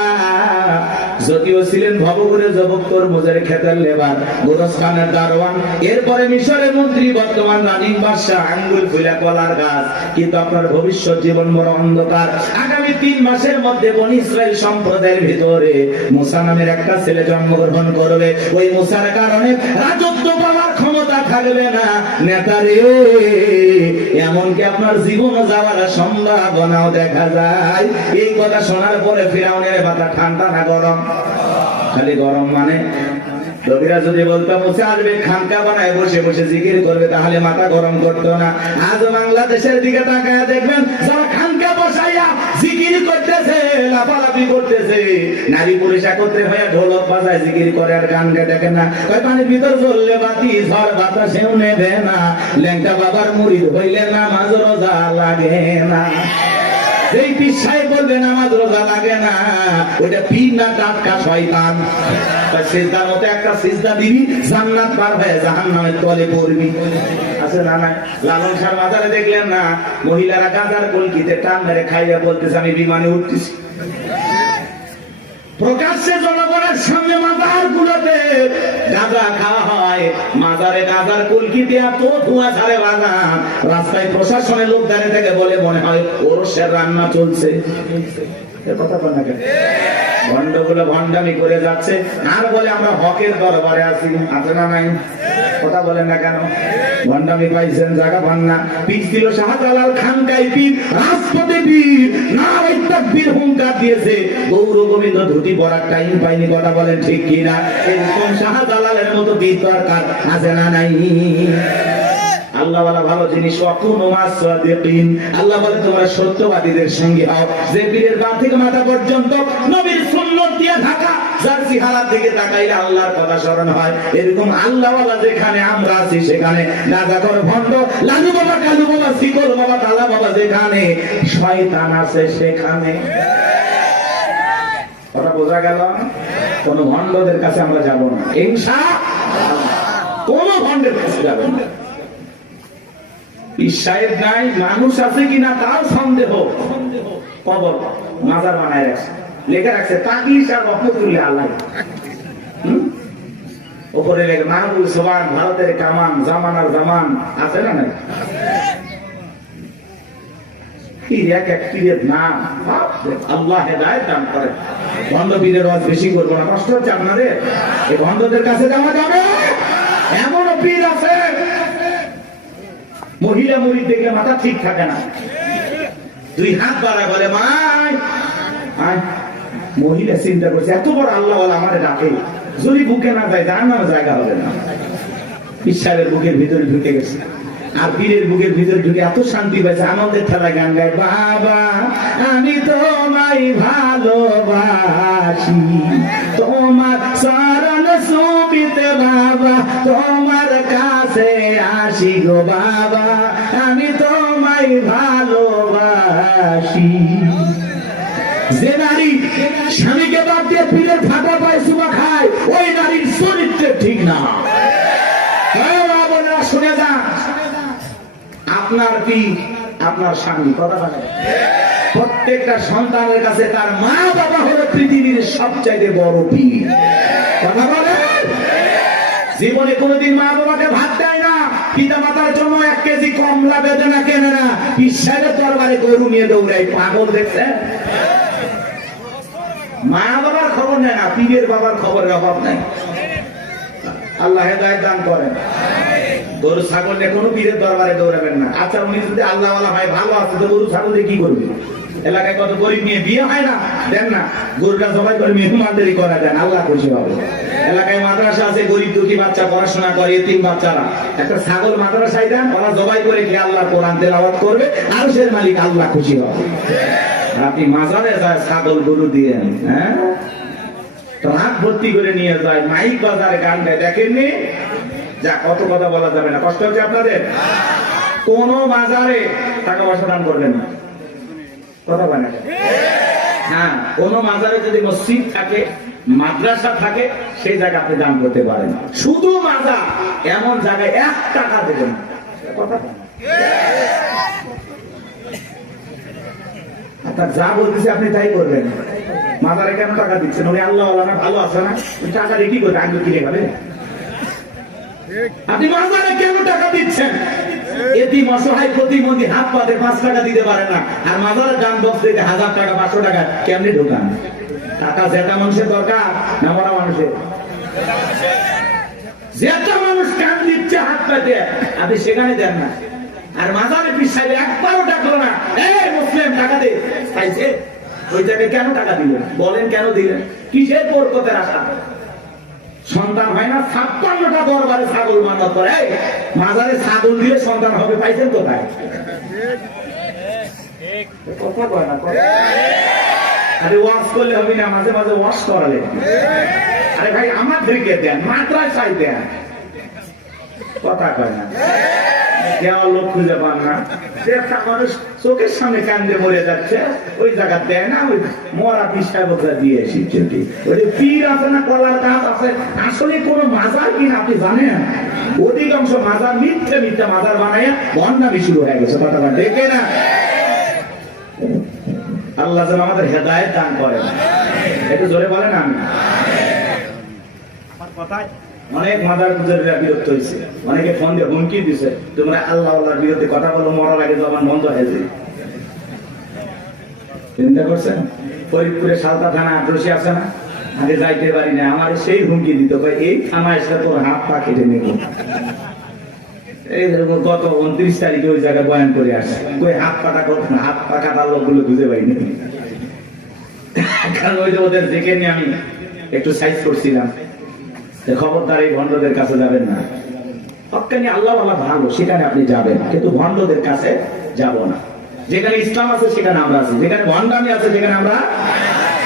যদিও ছিলেন ভবঘুরে জবক্তর মুজের খেতের লেবার, গোরস্থানের দারোয়ান, এরপরে মিশরের মন্ত্রী, বর্তমান রানিং বাদশাহ, আঙ্গুল ফুলা কলার গাছ, কিন্তু আপনার ভবিষ্যৎ জীবন বড় অন্ধকার। আগামী 3 মাসের মধ্যে বনি ইসরাইল সম্প্রদায়ের ভিতরে মুসা নামের একটা ছেলে জন্মগ্রহণ করবে। ওই মুসার কারণে রাজত্ব পাওয়ার ক্ষমতা থাকবে না নেতারে, এমনকি আপনার জীবন যাওয়ার সম্ভাবনাও দেখা যায়। এই কথা শোনার পরে ফিরাউনের মাথা ঠান্ডা না গরম? খালি গরম মানে রবিরা যদি বলতাম মুসা আসবে খানকা বানায় বসে বসে জিকির করবে, তাহলে মাথা গরম করতো না। আজ বাংলাদেশের দিকে তাকায় দেখবেন যারা খানকা বসাইয়া জিকির করতেছে, লাফালাফি করতেছে, নারী পুরুষ একত্রে হয়ে ঢোলক বাজায় জিকির করে আর গানকে দেখেন না। কয় পানির ভিতর জ্বললে বাতি ঝড় বাতাসেও নেবে না, ল্যাংটা বাবার মুরিদ হইলে নামাজ রোজা লাগে না। যেই পীর সাহেব বলবে নামাজ রোজা লাগে না, ওইটা পীর না টাটকা শয়তান। সিজদার মতো একটা সিজদা দিবি, জান্নাত পার হয়ে জাহান্নামের তলে পড়বি। আছে না নাই? লালন শাহ বাজারে দেখলেন না, মহিলারা গাঁজার কলকিতে টান মেরে খাইয়া বলতেছে আমি বিমানে উঠতেছি। প্রকাশ্যে জনগণের সামনে মাজার গুলোতে গাঁজা খাওয়া হয়, মাজারে গাঁজার কলকি দিয়া তো ধোঁয়া ছাড়ে বাজান। রাস্তায় প্রশাসনের লোক দাঁড়িয়ে থেকে বলে মনে হয় ওরসের রান্না চলছে। কথা বল না কেন? ভণ্ডগুলো ভণ্ডামি করে যাচ্ছে আর বলে আমরা হকের দরবারে আছি। আছে না নাই? কথা বলেন না কেন? ভণ্ডামি পাইছেন, জায়গা পান না। পিছ দিল শাহজালাল খানকাই পীর, রাজপথে বীর, নারায়ে তাকবীর হুঙ্কার দিয়েছে, গৌর গোবিন্দ ধুতি পরার টাইম পাইনি। কথা বলেন ঠিক কিনা? এরকম শাহজালালের মতো বীর দরকার আছে না নাই? আল্লাহ বলা ভালো জিনিস, আল্লাহ বলে তোমরা সত্যবাদীদের সঙ্গে হও। যে পীরের পা থেকে মাথা পর্যন্ত নবীর সুন্নাত দিয়ে ঢাকা, যার চেহারার দিকে তাকাইলে আল্লাহর কথা স্মরণ হয়, এরকম আল্লাহওয়ালা যেখানে আমরা আছি সেখানে গাঁজাখোর ভণ্ড, লালু বাবা, কালু বাবা, শিকল বাবা, তালা বাবা যেখানে, শয়তান আছে সেখানে। কথা বোঝা গেল? কোন ভণ্ডদের কাছে আমরা যাব না ইনশাআল্লাহ, কোন ভণ্ডের কাছে যাব না। সাহেব নাই, মানুষ আছে কিনা তাও সন্দেহ। কবর মাজার বানায় রাখছে, লেখা রাখছে তাকলিশ আর রহমতুল্লাহ আল্লাহ, ওপরে লেখে মাহবুব সোবান, ভারতের কামান, জামানার জামান। আছে না নাই? আল্লাহ হেদায়েত দান করে। ভণ্ড পীরের ওয়াজ বেশি করবো না, কষ্ট হচ্ছে আপনাদের। এই ভণ্ডদের কাছে যাওয়া যাবে? এমনও পীর আছে মহিলা মুরিদ দেখলে মাথা ঠিক থাকে না, 2 হাত বাড়ায় বলে মাই। মহিলা চিন্তা করছে এত বড় আল্লাহ আমাদের ডাকে, যদি বুকে না যায় জাহান্নামে জায়গা হবে না। ঈশ্বরের বুকের ভিতরে ঢুকে গেছে, আর পীরের বুকের ভিতরে ঢুকে এত শান্তি পাইছে, আনন্দের ঠেলায় গান গায়, বাবা আমি তোমায় ভালোবাসি, তোমার চরণ সুবিতে বাবা, তোমার কাছে আসি গো বাবা, আমি তোমায় ভালোবাসি। যে নারী স্বামীকে বাদ দিয়ে পীরের ফাঁকা পায় চুমা খায়, ওই নারীর চরিত্র ঠিক না। শুনে যান, আপনার পীর আপনার স্বামী। কথা বলে প্রত্যেকটা সন্তানের কাছে তার মা বাবা হলো পৃথিবীর সবচাইতে বড় পীর। কথা বলে জীবনে কোনোদিন মা বাবাকে ভাত দেয় না, পিতা মাতার জন্য 1 কেজি কমলা বেদনা কেনে না, ঈশ্বরের দরবারে গরু নিয়ে দৌড়ায়। পাগল দেখছেন? মা বাবার খবর নেয় না, পীরের বাবার খবরের অভাব নাই। আল্লাহ হেদায়েত দান করেন। গরু ছাগল নিয়ে কোনো পীরের দরবারে দৌড়াবেন না। আচ্ছা উনি যদি আল্লাহওয়ালা হয়, ভালো আছে, তো গরু ছাগল দিয়ে কি করবে? এলাকায় কত গরিব নিয়ে বিয়ে হয় না, দেন না, গরুটা জবাই করে মেহমানদারি করা দেন, আল্লাহ খুশি হবে। এলাকায় মাদ্রাসা আছে, গরিব দুঃখী বাচ্চা পড়াশোনা করে, এতিম বাচ্চারা, একটা ছাগল মাদ্রাসায় দেন, ওরা জবাই করে কি আল্লাহ কোরআন তেলাওয়াত করবে, আর সে মালিক আল্লাহ খুশি হবে। আপনি মাজারে যায় ছাগল গরু দিয়ে, হ্যাঁ রাত ভর্তি করে নিয়ে যায়, মাইক বাজারে গান গায়, দেখেননি? যা কত কথা বলা যাবে না, কষ্ট হচ্ছে আপনাদের। কোন বাজারে টাকা পয়সা দান করবেন না। কথা বলে হ্যাঁ, কোন মাজারে যদি মসজিদ থাকে, মাদ্রাসা থাকে, সেই জায়গা আপনি দান করতে পারেন। শুধু মাজার এমন জায়গায় 1 টাকা দেবেন। আপনার যা বলতেছে আপনি তাই করবেন। মাজারে কেন টাকা দিচ্ছেন? উনি আল্লাহ না, ভালো আছে না? টাকা দিয়ে কি করবে? আগে কিনে খাবে। আপনি মাজারে কেন টাকা দিচ্ছেন? এতিম অসহায় প্রতিবন্ধী হাত পাতে 5 টাকা দিতে পারে না, আর মাজারের দান বক্স থেকে 1000 টাকা 500 টাকা কেমনি ঢোকান? টাকা যেটা মানুষের দরকার না মরা মানুষের? যেটা মানুষ কান দিচ্ছে হাত পাতে, আপনি সেখানে দেন না। আর মাজারে পীর সাহেব একবারও ডাকলো না, এই মুসলিম টাকা দে, চাইছে। ওই জায়গায় কেন টাকা দিলেন? বলেন কেন দিলেন? কিসের বরকতের আশা? সন্তান হয় না? 56টা দরবারে ছাগল মানত করে, মাজারে ছাগল দিলে সন্তান হবে, পাইছেন কোথায়? কথা কয় না। আরে ওয়াশ করলে হবে না, মাঝে মাঝে ওয়াশ করালে। আরে ভাই আমাদেরকে দেন, মাদ্রাসায় দেন। কথা কয় না। দেওয়ার লোক খুঁজে পান না। একটা মানুষ চোখের সামনে কান্দে মরে যাচ্ছে, ওই জায়গা দেয় না, ওই মরা পিসাবতা দিয়ে এসেছে। ওই যে পীর আছে না, কলার গাছ আছে, আসলে কোন মাজার কিনা আপনি জানেন? অধিকাংশ মাজার মিথ্যে মিথ্যে মাজার বানায় বন্যামি শুরু হয়ে গেছে। কথা দেখে না? আল্লাহ যেন আমাদের হেদায়েত দান করেন। একটু জোরে বলেন আমি। আমার কথায় অনেক মাদার গুজরিরা বিরক্ত হয়েছে, অনেকে ফোন দিয়ে হুমকি দিছে, তোমরা আল্লাহ আল্লাহর বিরুদ্ধে কথা বলো, মরার আগে জবান বন্ধ হয়ে যায়। চিন্তা করছেন? ফরিদপুরে সালতা থানা আক্রোশী আছে না, আগে যাইতে পারি না, আমার সেই হুমকি দিত, এই থানা এসে তোর হাত পা কেটে নেব। এই গত 29 তারিখে ওই জায়গায় বয়ান করে আসছে, কই হাত পাটা করত না, হাত পা কাটার লোকগুলো খুঁজে পাইনি। কারণ ওই যে ওদের দেখে নিয়ে আমি একটু সাইজ করছিলাম, খবরদার এই ভণ্ডদের কাছে যাবেন না। হক্কানি আল্লাহ আল্লাহ ভালো, সেখানে আপনি যাবেন, কিন্তু ভণ্ডদের কাছে যাব না। যেখানে ইসলাম আছে সেখানে আমরা আছি, যেখানে ভণ্ডামি আছে সেখানে আমরা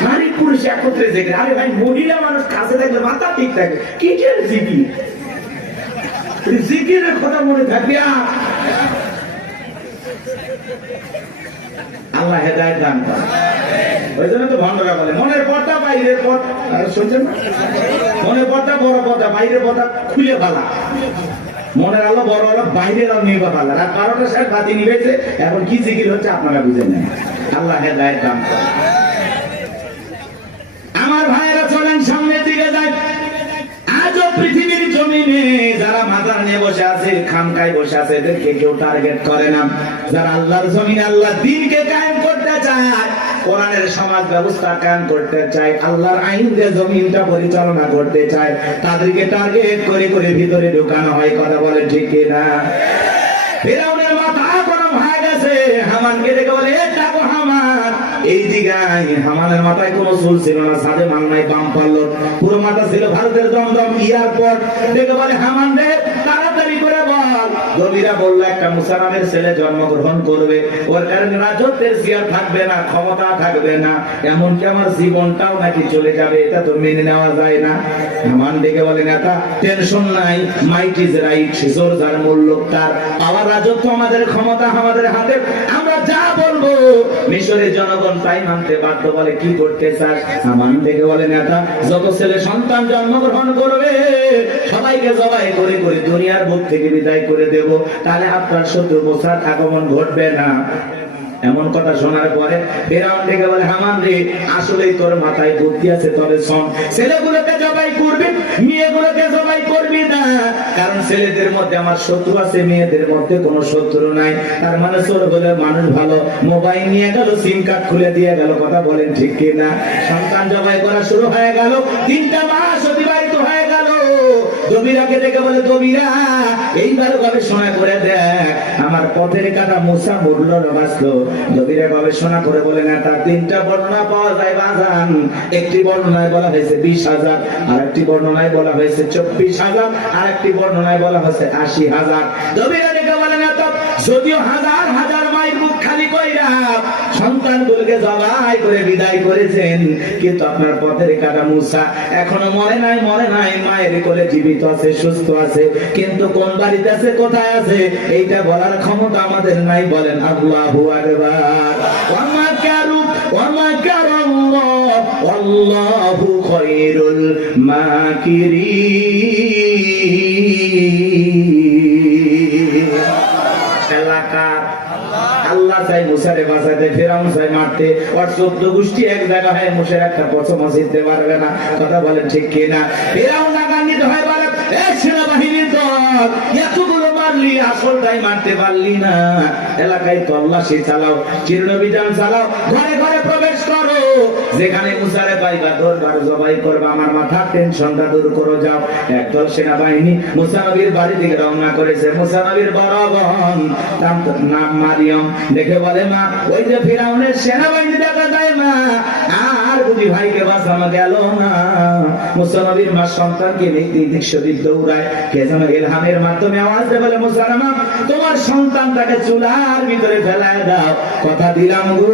নারী পুরুষ একত্রে যেখানে। আরে ভাই, মহিলা মানুষ কাছে থাকলে মাথা ঠিক থাকে, কিসের জিকির? জিকিরের কথা মনে থাকবে। আল্লাহ হেদায়েত দান করে। ওই জন্য তো ভণ্ডরা বলে মনের পর্দা বাইরের পর্দা, শুনছেন না? মনের পর্দা বড় পর্দা, বাইরের পর্দা খুলে ফেলা। মনের আলো বড় আলো, বাইরের আলো নিয়ে ফেলা। রাত 12টা সাল বাতি নিবেছে, এখন কি জিকির হচ্ছে আপনারা বুঝেন না। আল্লাহ হেদায়েত দান করে। আমার ভাইয়েরা চলেন সামনের দিকে যায়। আজও পৃথিবীর জমিনে যারা মাজার নিয়ে বসে আছে, খামকায় বসে আছে, এদেরকে কেউ টার্গেট করে না। যারা আল্লাহর জমিনে আল্লাহ দ্বীনকে কায়েম করতে চায়, কোরআনের সমাজ ব্যবস্থা কায়েম করতে চায়, আল্লাহর আইন দিয়ে জমিনটা পরিচালনা করতে চায়, তাদেরকে টার্গেট করে করে ভিতরে ঢোকানো হয়। কথা বলে ঠিক না? ফিরআউনের মাথা গরম হয়ে গেছে, হামানকে দেখে বলে, ডাকো হামান। এই দিগায় হামানের মাথায় কোনো চুল ছিল না, সাদে মাল নাই, বাম পারল, পুরো মাথা ছিল ভারতের দমদম এয়ারপোর্ট। দেখে বলে, হামান রে তাড়াতাড়ি করে বল। নবীরা বলল, একটা মুসা নামের ছেলে জন্মগ্রহণ করবে, ওর কারণে রাজত্বের চেয়ার থাকবে না, ক্ষমতা থাকবে না, এমনকি আমার জীবনটাও নাকি চলে যাবে, এটা তো মেনে নেওয়া যায় না। হামান দেখে বলে, নেতা টেনশন নাই, মাইট ইজ রাইট, জোর যার মূল্য তার, পাওয়ার রাজত্ব আমাদের, ক্ষমতা আমাদের হাতে, আমরা যা বলবো মিশরের জনগণ তাই মানতে বাধ্য। বলে, কি করতে চাস? হামান থেকে বলে, নেতা যত ছেলে সন্তান জন্মগ্রহণ করবে সবাইকে জবাই করে করে দুনিয়ার বুক থেকে বিদায় করে দেব, তাহলে আপনার শত্রু মোসার আগমন ঘটবে না। এমন কথা শোনার পরে ফিরআউন থেকে বলে, হামান রে আসলেই তোর মাথায় বুদ্ধি আছে, তবে শোন, ছেলেগুলোকে জবাই করবি, মেয়েগুলোকে জবাই করবি না, কারণ ছেলেদের মধ্যে আমার শত্রু আছে, মেয়েদের মধ্যে কোনো শত্রু নাই। তার মানে চোর বলে মানুষ ভালো, মোবাইল নিয়ে গেল, সিম কার্ড খুলে দিয়ে গেল। কথা বলেন ঠিক কিনা? সন্তান জবাই করা শুরু হয়ে গেল, 3টা মাস অতিবাহিত হয়ে গেল। জমিরাকে দেখে বলে, জমিরা এইবার গবেষণা করে দেখ, আমার পথের কাটা মুসা মরল না বাঁচলো। জমিরা গবেষণা করে বলে, না তার 3টা বর্ণনা পাওয়া যায় বাজান। একটি বর্ণনায় বলা হয়েছে 20,000, আর একটি বর্ণনায় বলা হয়েছে 24,000, আর একটি বর্ণনায় বলা হয়েছে 80,000। জমিরা দেখে বলে, না তো যদিও হাজার হাজার মায়ের মুখ খালি কইরা সন্তানগুলোকে জবাই করে বিদায় করেছেন, কিন্তু আপনার পথের কাটা মুসা এখনো মরে নাই, মরে নাই, মায়ের কোলে জীবিত আছে, সুস্থ আছে, কিন্তু কোন বাড়িতে আছে, কোথায় আছে, এইটা বলার ক্ষমতা আমাদের নাই। বলেন আল্লাহু আকবার। ওয়া মাকারু ওয়া মাকারাল্লাহু আল্লাহু খায়রুল মাকিরিন। এলাকার আল্লাহ চাই মুসারে বাঁচাতে, ফেরাউন চাই মারতে, আর 14 গোষ্ঠী এক জায়গা হয় মুসার একটা পছন্দ জিততে পারবে না। কথা বলেন ঠিক কিনা? ফেরাউন রাগান্বিত হয় বলে, এই সেনাবাহিনীর দল, এতগুলো মারলি, আসলটাই মারতে পারলি না। এলাকায় তল্লাশি চালাও, চিরনবিধান চালাও, ঘরে ঘরে প্রবেশ করো, যেখানে মুসারে পাইবা দরবার জবাই করবা, আমার মাথার টেনশনটা দূর করো। যাও। একদল সেনাবাহিনী মুসা নবীর বাড়ি থেকে রওনা করেছে। মুসা নবীর বড় বোন, তার নাম মারিয়ম, দেখে বলে, মা, ওই যে ফিরাউনের সেনাবাহিনী দেখা যায় মা, আর বুঝি ভাইকে বাঁচানো গেল না। মুসা নবীর মা সন্তানকে দিক সেদিক দৌড়ায়, কে যেন ইলহামের মাধ্যমে আওয়াজ দেয়, বলে, মুসা মা, তোমার সন্তানটাকে চুলার ভিতরে ফেলায় দাও, কথা দিলাম গো,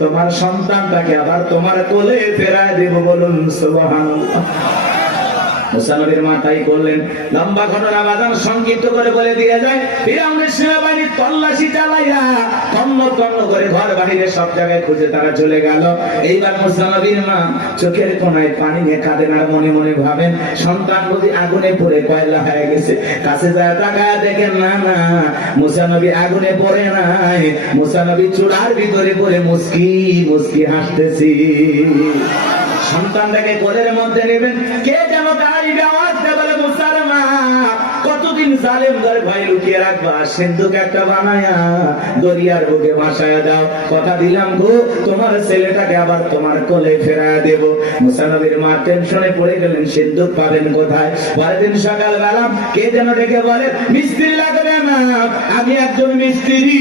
তোমার সন্তানটাকে আবার তোমার কোলে ফেরায় দেব, বলুন সুবহানাল্লাহ। মুসা নবীর মা তাই করলেন। লম্বা ঘটনা বাজান সংক্ষিপ্ত করে বলে দিয়ে যায়, ফিরাউনের সেনাবাহিনী তল্লাশি চালাইয়া তন্ন তন্ন করে ঘর বাহিরে সব জায়গায় খুঁজে তারা চলে গেল। এইবার মুসা নবীর মা চোখের কোনায় পানি নিয়ে কাঁদেন আর মনে মনে ভাবেন, সন্তান বুঝি আগুনে পড়ে কয়লা হয়ে গেছে। কাছে যায় তাকায় দেখেন, না না, মুসা নবী আগুনে পড়ে নাই, মুসা নবী চুলার ভিতরে পড়ে মুস্কি মুস্কি হাসতেছি। সন্তানটাকে কোলের মধ্যে নেবেন, কে যেন তাই আওয়াজ দেয়, বলে, মুসার মা, কতদিন জালেম ধরে ভয় লুকিয়ে রাখবা, সিন্ধুক একটা বানায়া দরিয়ার বুকে ভাসায়া দাও, কথা দিলাম গো, তোমার ছেলেটাকে আবার তোমার কোলে ফেরায়া দেব। মুসা নবীর মা টেনশনে পড়ে গেলেন, সিন্ধুক পাবেন কোথায়? পরের দিন সকালবেলা কে যেন ডেকে বলে, মিস্ত্রি লাগবে না, আমি একজন মিস্ত্রি।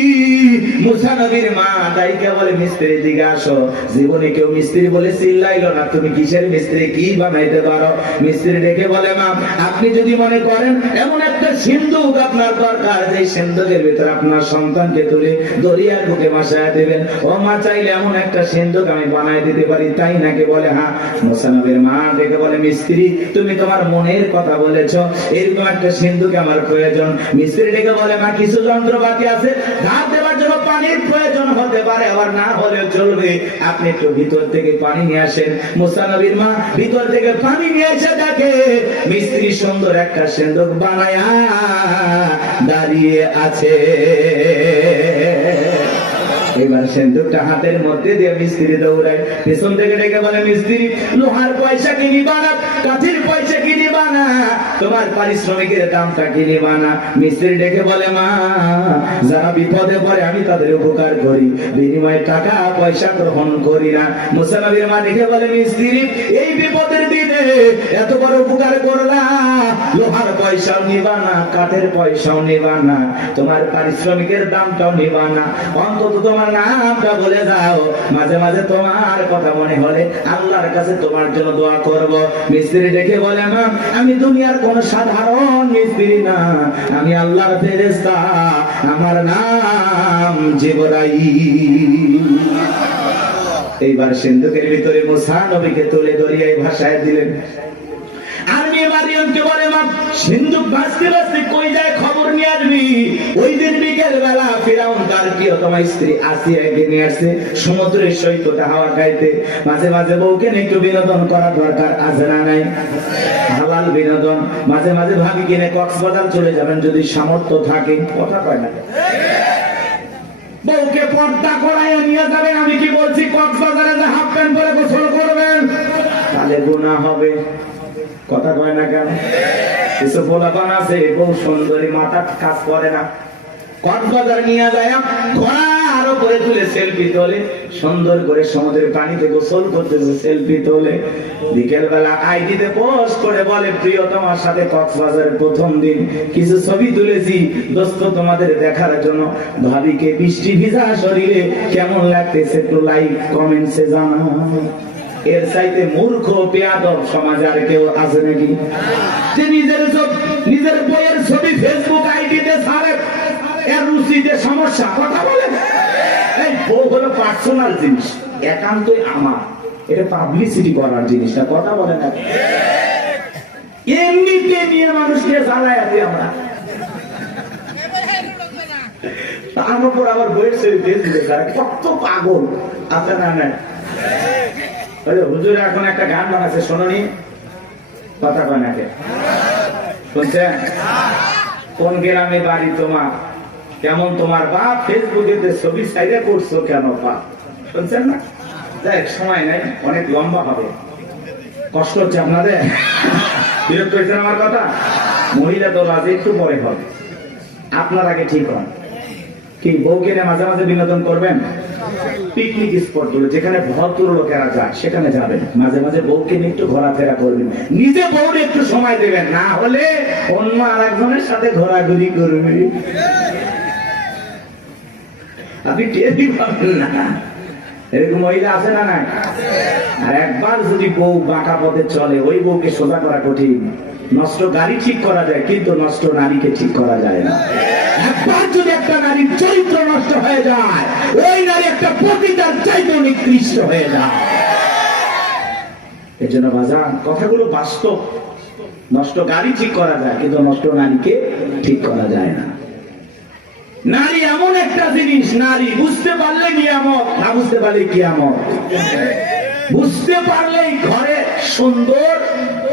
মুসা নবীর মা ডাইকে বলে, মিস্ত্রি দিকে আসো। জীবনে কেউ মিস্ত্রি বলে চিল্লাইলো না, তুমি কিসের মিস্ত্রি, কি বানাইতে পারো? মিস্ত্রি ডেকে বলে, মা, আপনি যদি মনে করেন এমন একটা সিন্ধুক আপনার দরকার, যে সিন্ধুকের ভিতরে আপনার সন্তানকে তুলে দরিয়ার বুকে ভাসায় দেবেন, ও মা, চাইলে এমন একটা সিন্ধুক আমি বানাই দিতে পারি, তাই নাকি? বলে, হ্যাঁ। মুসা নবীর মা ডেকে বলে, মিস্ত্রি, তুমি তোমার মনের কথা বলেছ, এরকম একটা সিন্ধুক আমার প্রয়োজন। মিস্ত্রি ডেকে বলে, মা, কিছু যন্ত্রপাতি আছে, ধার দেওয়ার জন্য পানির প্রয়োজন হতে পারে, আবার না হলেও চলবে, আপনি একটু ভিতর থেকে পানি নিয়ে আসেন। মুসা নবীর মা ভিতর থেকে পানি নিয়ে এসে দেখে মিস্ত্রি সুন্দর একটা সিন্ধুক বানায়া দাঁড়িয়ে আছে। এবার সিন্ধুকটা হাতের মধ্যে দিয়ে মিস্ত্রি দৌড়ায়, পেছন থেকে ডেকে বলে, মিস্ত্রি, লোহার পয়সা কি নিবা না, কাঠের পয়সা কি নিবা না, তোমার পারিশ্রমিকের দামটা কি নিবা না? মিস্ত্রি ডেকে বলে, মা, যারা বিপদে পড়ে আমি তাদের উপকার করি, বিনিময়ে টাকা পয়সা গ্রহণ করি না। মুসা নবীর মা ডেকে বলে, মিস্ত্রি, এই বিপদের দিনে এত বড় উপকার করলা, লোহার পয়সাও নিবা না, কাঠের পয়সাও নিবা না, তোমার পারিশ্রমিকের দামটাও নিবা না, অন্তত তোমার নামটা বলে দাও, মাঝে মাঝে তোমার কথা মনে হলে আল্লাহর কাছে তোমার জন্য দোয়া করব। মিস্ত্রি ডেকে বলে, মা, আমি দুনিয়ার কোন সাধারণ মিস্ত্রি না, আমি আল্লাহর ফেরেশতা, আমার নাম জিবরাইল। এইবার সিন্ধুকের ভিতরে মুসা নবীকে তুলে দরিয়ায় ভাসায় দিলেন। আর মেয়ে মারিয়মকে বলে, মা, সিন্ধুক ভাসতে ভাসতে কই যায় খবর নিয়ে আসবি। ওই দিন বিকেল বেলা ফিরাউন তার প্রিয়তমা স্ত্রী আসিয়াকে নিয়ে আসছে সমুদ্রের সৈকতে হাওয়া খাইতে। মাঝে মাঝে বউকে একটু বিনোদন করা দরকার, আছে না নাই? হালাল বিনোদন। মাঝে মাঝে ভাবি কিনে কক্সবাজার চলে যাবেন যদি সামর্থ্য থাকে, কথা কয় না? বউকে পর্দা করাইয়া নিয়ে যাবেন। আমি কি বলছি, কক্সবাজারে যে হাফ প্যান্ট পরে গোসল করবেন, তাহলে গুনাহ হবে, কথা কয় না কেন? কিছু পোলাপান আছে, বউ সুন্দরী, মাথা কাজ করে না, কক্সবাজার নিয়ে যায়, ঘোড়ার উপরে তুলে সেলফি তোলে, সুন্দর করে সমুদ্রের পানিতে গোসল করতেছে, সেলফি তোলে। বিকেল বেলা আইডিতে পোস্ট করে বলে, প্রিয়, তোমার সাথে কক্সবাজারের প্রথম দিন কিছু ছবি তুলেছি দোস্ত, তোমাদের দেখার জন্য। ভাবিকে বৃষ্টি ভিজা শরীরে কেমন লাগতেছে একটু লাইক কমেন্টসে জানাও। এর চাইতে মূর্খ বেয়াদব সমাজ আর কেউ আছে নাকি? যে নিজের বইয়ের ছবি ফেসবুক আইডিতে ছাড়ে, এর রুচিতে সমস্যা, কথা বলে। এই বউ হলো পার্সোনাল জিনিস, একান্তই আমার, এটা পাবলিসিটি করার জিনিস না, কথা বলে না। এমনিতে নিয়ে মানুষকে জ্বালায় আছি আমরা, তার উপর আবার বইয়ের ছবি ফেসবুকে ছাড়ে, কত পাগল আছে না? হুজুর এখন একটা গান বানাচ্ছে, শোনি কথা কয় নাকি? শুনছেন? কোন গ্রামে বাড়ি তোমার, কেমন তোমার বাপ, ফেসবুকে ছবি সাইডে করছো কেন বাপ? শুনছেন না? যাই সময় নাই, অনেক লম্বা হবে, কষ্ট হচ্ছে আপনাদের, বিরক্ত হয়েছেন আমার কথা? মহিলা দল আজ একটু পরে হবে, আপনার আগে ঠিক হন। কি বউকে মাঝে মাঝে বিনোদন করবেন? পিকনিক স্পট গুলো যেখানে ভদ্র লোকেরা যায় সেখানে যাবেন, মাঝে মাঝে বউকে নিয়ে একটু ঘোরাফেরা করবেন, নিজে বউরে একটু সময় দেবেন, না হলে অন্য আরেকজনের সাথে ঘোরাঘুরি করবে, আপনি টেরই পাবেন না। এরকম মহিলা আছে না নাই? আর একবার যদি বউ বাঁকা পথে চলে, ওই বউকে সোজা করা কঠিন। নষ্ট গাড়ি ঠিক করা যায়, কিন্তু নষ্ট নারীকে ঠিক করা যায় না। একবার যদি একটা নারীর চরিত্র নষ্ট হয়ে যায়, ওই নারী একটা পতিতার চাইতে নিকৃষ্ট হয়ে যায়। এই জন্য বাজার কথাগুলো বাস্তব। নষ্ট গাড়ি ঠিক করা যায়, কিন্তু নষ্ট নারীকে ঠিক করা যায় না। নারী এমন একটা জিনিস, নারী বুঝতে পারলে নিয়ামত, না বুঝতে পারলে কিয়ামত। বুঝতে পারলেই ঘরে সুন্দর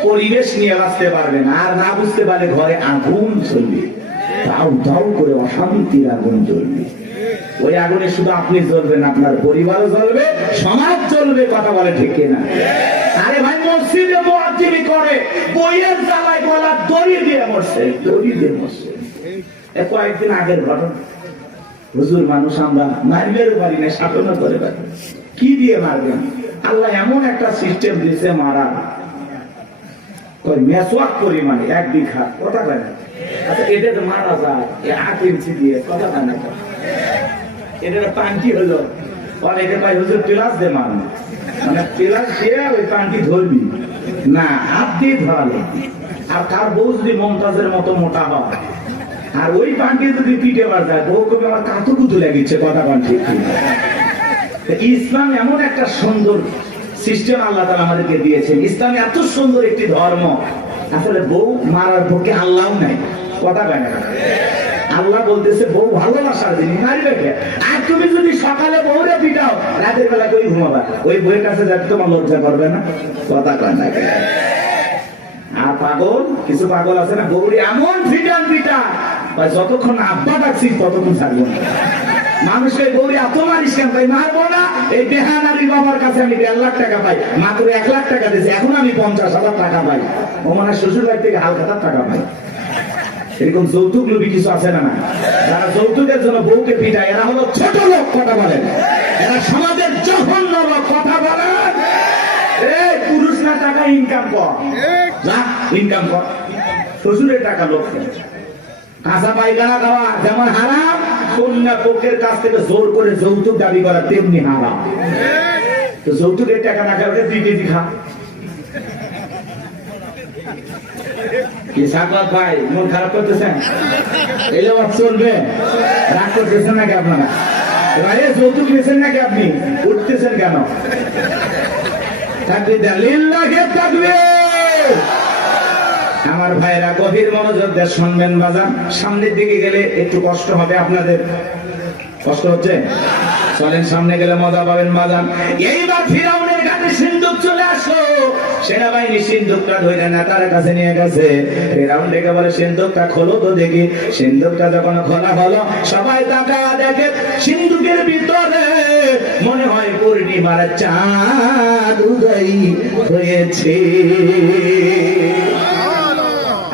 পরিবেশ নিয়ে বাঁচতে পারবেন, আর না বুঝতে পারলে ঘরে আগুন জ্বলবে, দাউ দাউ করে অশান্তির আগুন জ্বলবে। ওই আগুনে শুধু আপনি জ্বলবেন, আপনার পরিবারও জ্বলবে, সমাজ জ্বলবে। কথা বলে ঠিক কিনা? আরে ভাই, মসজিদে মুয়াজ্জিনি করে বইয়ের জ্বালায় গলা দড়ি দিয়ে মরছে, দড়ি দিয়ে মরছে। কয়েকদিন আগের ঘটনা। হুজুর মানুষ আমরা মারবেও পারি না, শাসনও করে পারি, কি দিয়ে মারবেন? আল্লাহ এমন একটা সিস্টেম দিয়েছে মারা, মেসওয়াক পরিমাণে 1 বিঘা। কথা কয় না? আচ্ছা, এটা তো মারা যায় 8 ইঞ্চি দিয়ে। কথা কয় না? এটা পান্টি হলো, অনেকে পাই হুজুর প্লাস দিয়ে মার, মানে প্লাস দিয়ে ওই পান্টি ধরবি না, হাত দিয়ে ধরালে। আর তার বউ যদি মমতাজের মতো মোটা হয়, আর ওই পান্টি যদি পিঠে মার যায়, বউ কবি আমার কাতুকুতু লেগেছে। কথা পান্টি। ইসলাম এমন একটা সুন্দর সিস্টেম আল্লাহ তাআলা আমাদেরকে দিয়েছেন। ইসলাম এত সুন্দর একটি ধর্ম, আসলে বউ মারার পক্ষে আল্লাহও নাই। কথা কয় না? আল্লাহ বলতেছে বউ ভালোবাসার জিনিস, মারবে কে? আর তুমি যদি সকালে বউরে পিটাও, রাতের বেলা কই ঘুমাবা? ওই বউয়ের কাছে যাতে তোমার লজ্জা করবে না? কথা কয় না? আর পাগল, কিছু পাগল আছে না, বউরে এমন পিটান পিটা, যতক্ষণ আব্বা ডাকছিস ততক্ষণ ছাড়বো না। মানুষের গৌরী এত মারিস কেন? তাই মারবো না। এই বেহানারি বাবার কাছে আমি 1.5 লাখ টাকা পাই, মাত্র 1 লাখ টাকা দিয়েছে, এখন আমি 50,000 টাকা পাই। ও মানে শ্বশুর বাড়ি থেকে হালখাতার টাকা পাই। এরকম যৌতুক লোভী কিছু আছে না? যারা যৌতুকের জন্য বউকে পিটায়, এরা হলো ছোট লোক। কথা বলেন, এরা সমাজের জঘন্য লোক। কথা বলেন, এই পুরুষ না টাকা ইনকাম কর, যা ইনকাম কর। শ্বশুরের টাকা লোক কাঁচা পায়খানা খাওয়া যেমন হারাম, কন্যা পক্ষের কাছ থেকে জোর করে যৌতুক দাবি করা তেমনি হারাম। তো যৌতুকের টাকা না খাওয়া 2 কেজি খা। কি সাকত ভাই, মন খারাপ করতেছেন? এলে চলবে? রাগ করতেছেন নাকি আপনারা? ভাই যৌতুক নিয়েছেন নাকি আপনি? উঠতেছেন কেন? তাকবীর দেন, লিল্লাহি তাকবীর। আমার ভাইরা গভীর মনোযোগ দিয়ে শুনবেন বাজান। সামনের দিকে গেলে একটু কষ্ট হবে আপনাদের। কষ্ট হচ্ছে? চলেন সামনে গেলে মজা পাবেন বাজান। এইবার ফিরাউনের ঘাটে সিন্ধুক চলে আসলো। সেনাবাহিনী সিন্ধুকটা ধরে নেতার কাছে নিয়ে গেছে। ফিরাউন ডেকে বলে, সিন্ধুকটা খোলো তো দেখি। সিন্ধুকটা যখন খোলা হলো, সবাই তাকায়া দেখে সিন্ধুকের ভিতরে মনে হয় পূর্ণিমার চাঁদ উদয় হয়েছে।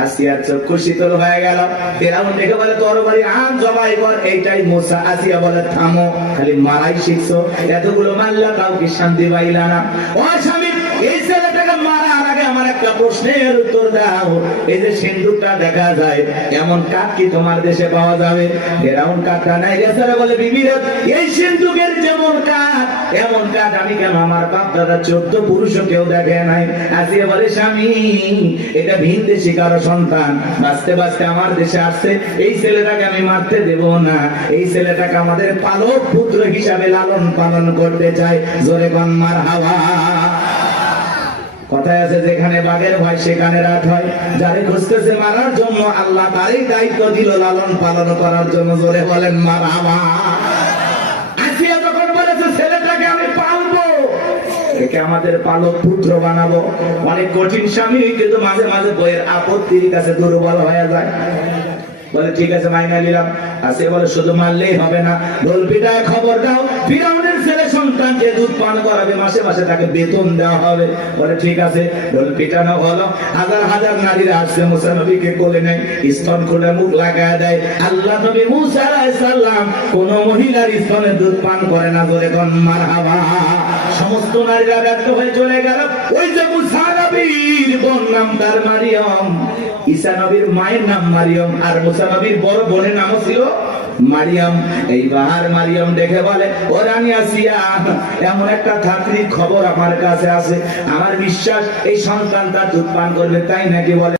আসিয়ার চক্ষু শীতল হয়ে গেল। ফিরাউন ডেকে বলে, তরবারি আন, জবাই কর। এইটাই মুসা। আসিয়া বলে, থামো, খালি মারাই শিখছো, এতগুলো মারলা কাউকে শান্তি পাইলা না। ও স্বামী, এই ছেলেটাকে মারার আগে আমার একটা প্রশ্নের উত্তর দাও। এই যে সিন্ধুকটা দেখা যায়, এমন কাঠ কি তোমার দেশে পাওয়া যাবে? ফিরাউন কাঠটা নাই গেছে বলে, বিবি রে, এই সিন্ধুকের যেমন কাঠ, এমন কাঠ আমি কেন আমার বাপ দাদা 14 পুরুষও কেউ দেখে নাই। আসিয়া বলে, স্বামী, এটা ভিন দেশি কারো সন্তান, বাঁচতে বাঁচতে আমার দেশে আসছে। এই ছেলেটাকে আমি মারতে দেব না। এই ছেলেটাকে আমাদের পালক পুত্র হিসাবে লালন পালন করতে চাই। জোরে কোন মারহাবা। কথায় আছে, যেখানে বাঘের ভয় সেখানে রাত হয়। যারে খুঁজতেছে মারার জন্য, আল্লাহ তারই দায়িত্ব দিল লালন পালন করার জন্য। জোরে বলেন মারহাবা। আসিয়া যখন বলেছে ছেলেটাকে আমি পালবো, একে আমাদের পালক পুত্র বানাবো। অনেক কঠিন স্বামী কিন্তু মাঝে মাঝে বইয়ের আপত্তির কাছে দুর্বল হয়ে যায়, বলে ঠিক আছে মাইনা নিলাম। আসে বলে শুধু মারলেই হবে না, ঢোল পিটায় খবর দাও ফিরাউনের ছেলে সন্তান যে দুধ পান করাবে মাসে মাসে তাকে বেতন দেওয়া হবে। বলে ঠিক আছে, ঢোল পিটানো হলো। হাজার হাজার নারীরা আসছে, মুসা নবীকে কোলে নেয়, স্তন খুলে মুখ লাগায় দেয়। আল্লাহ নবী মুসা আলাইহিস সালাম কোন মহিলার স্তনে দুধ পান করে না, জোরে কোন মারহাবা। সমস্ত নারীরা ব্যর্থ হয়ে চলে গেল। ওই যে মুসা নবীর বোন নাম তার মারিয়ম, ঈসা নবীর মায়ের নাম মারিয়ম, আর মুসা নবীর বড় বোনের নামও ছিল মারিয়াম। এইবার মারিয়াম দেখে বলে, ও রানী আসিয়া, এমন একটা ধাত্রীর খবর আমার কাছে আছে, আমার বিশ্বাস এই সন্তানটা দুধ পান করবে, তাই নাকি? বলে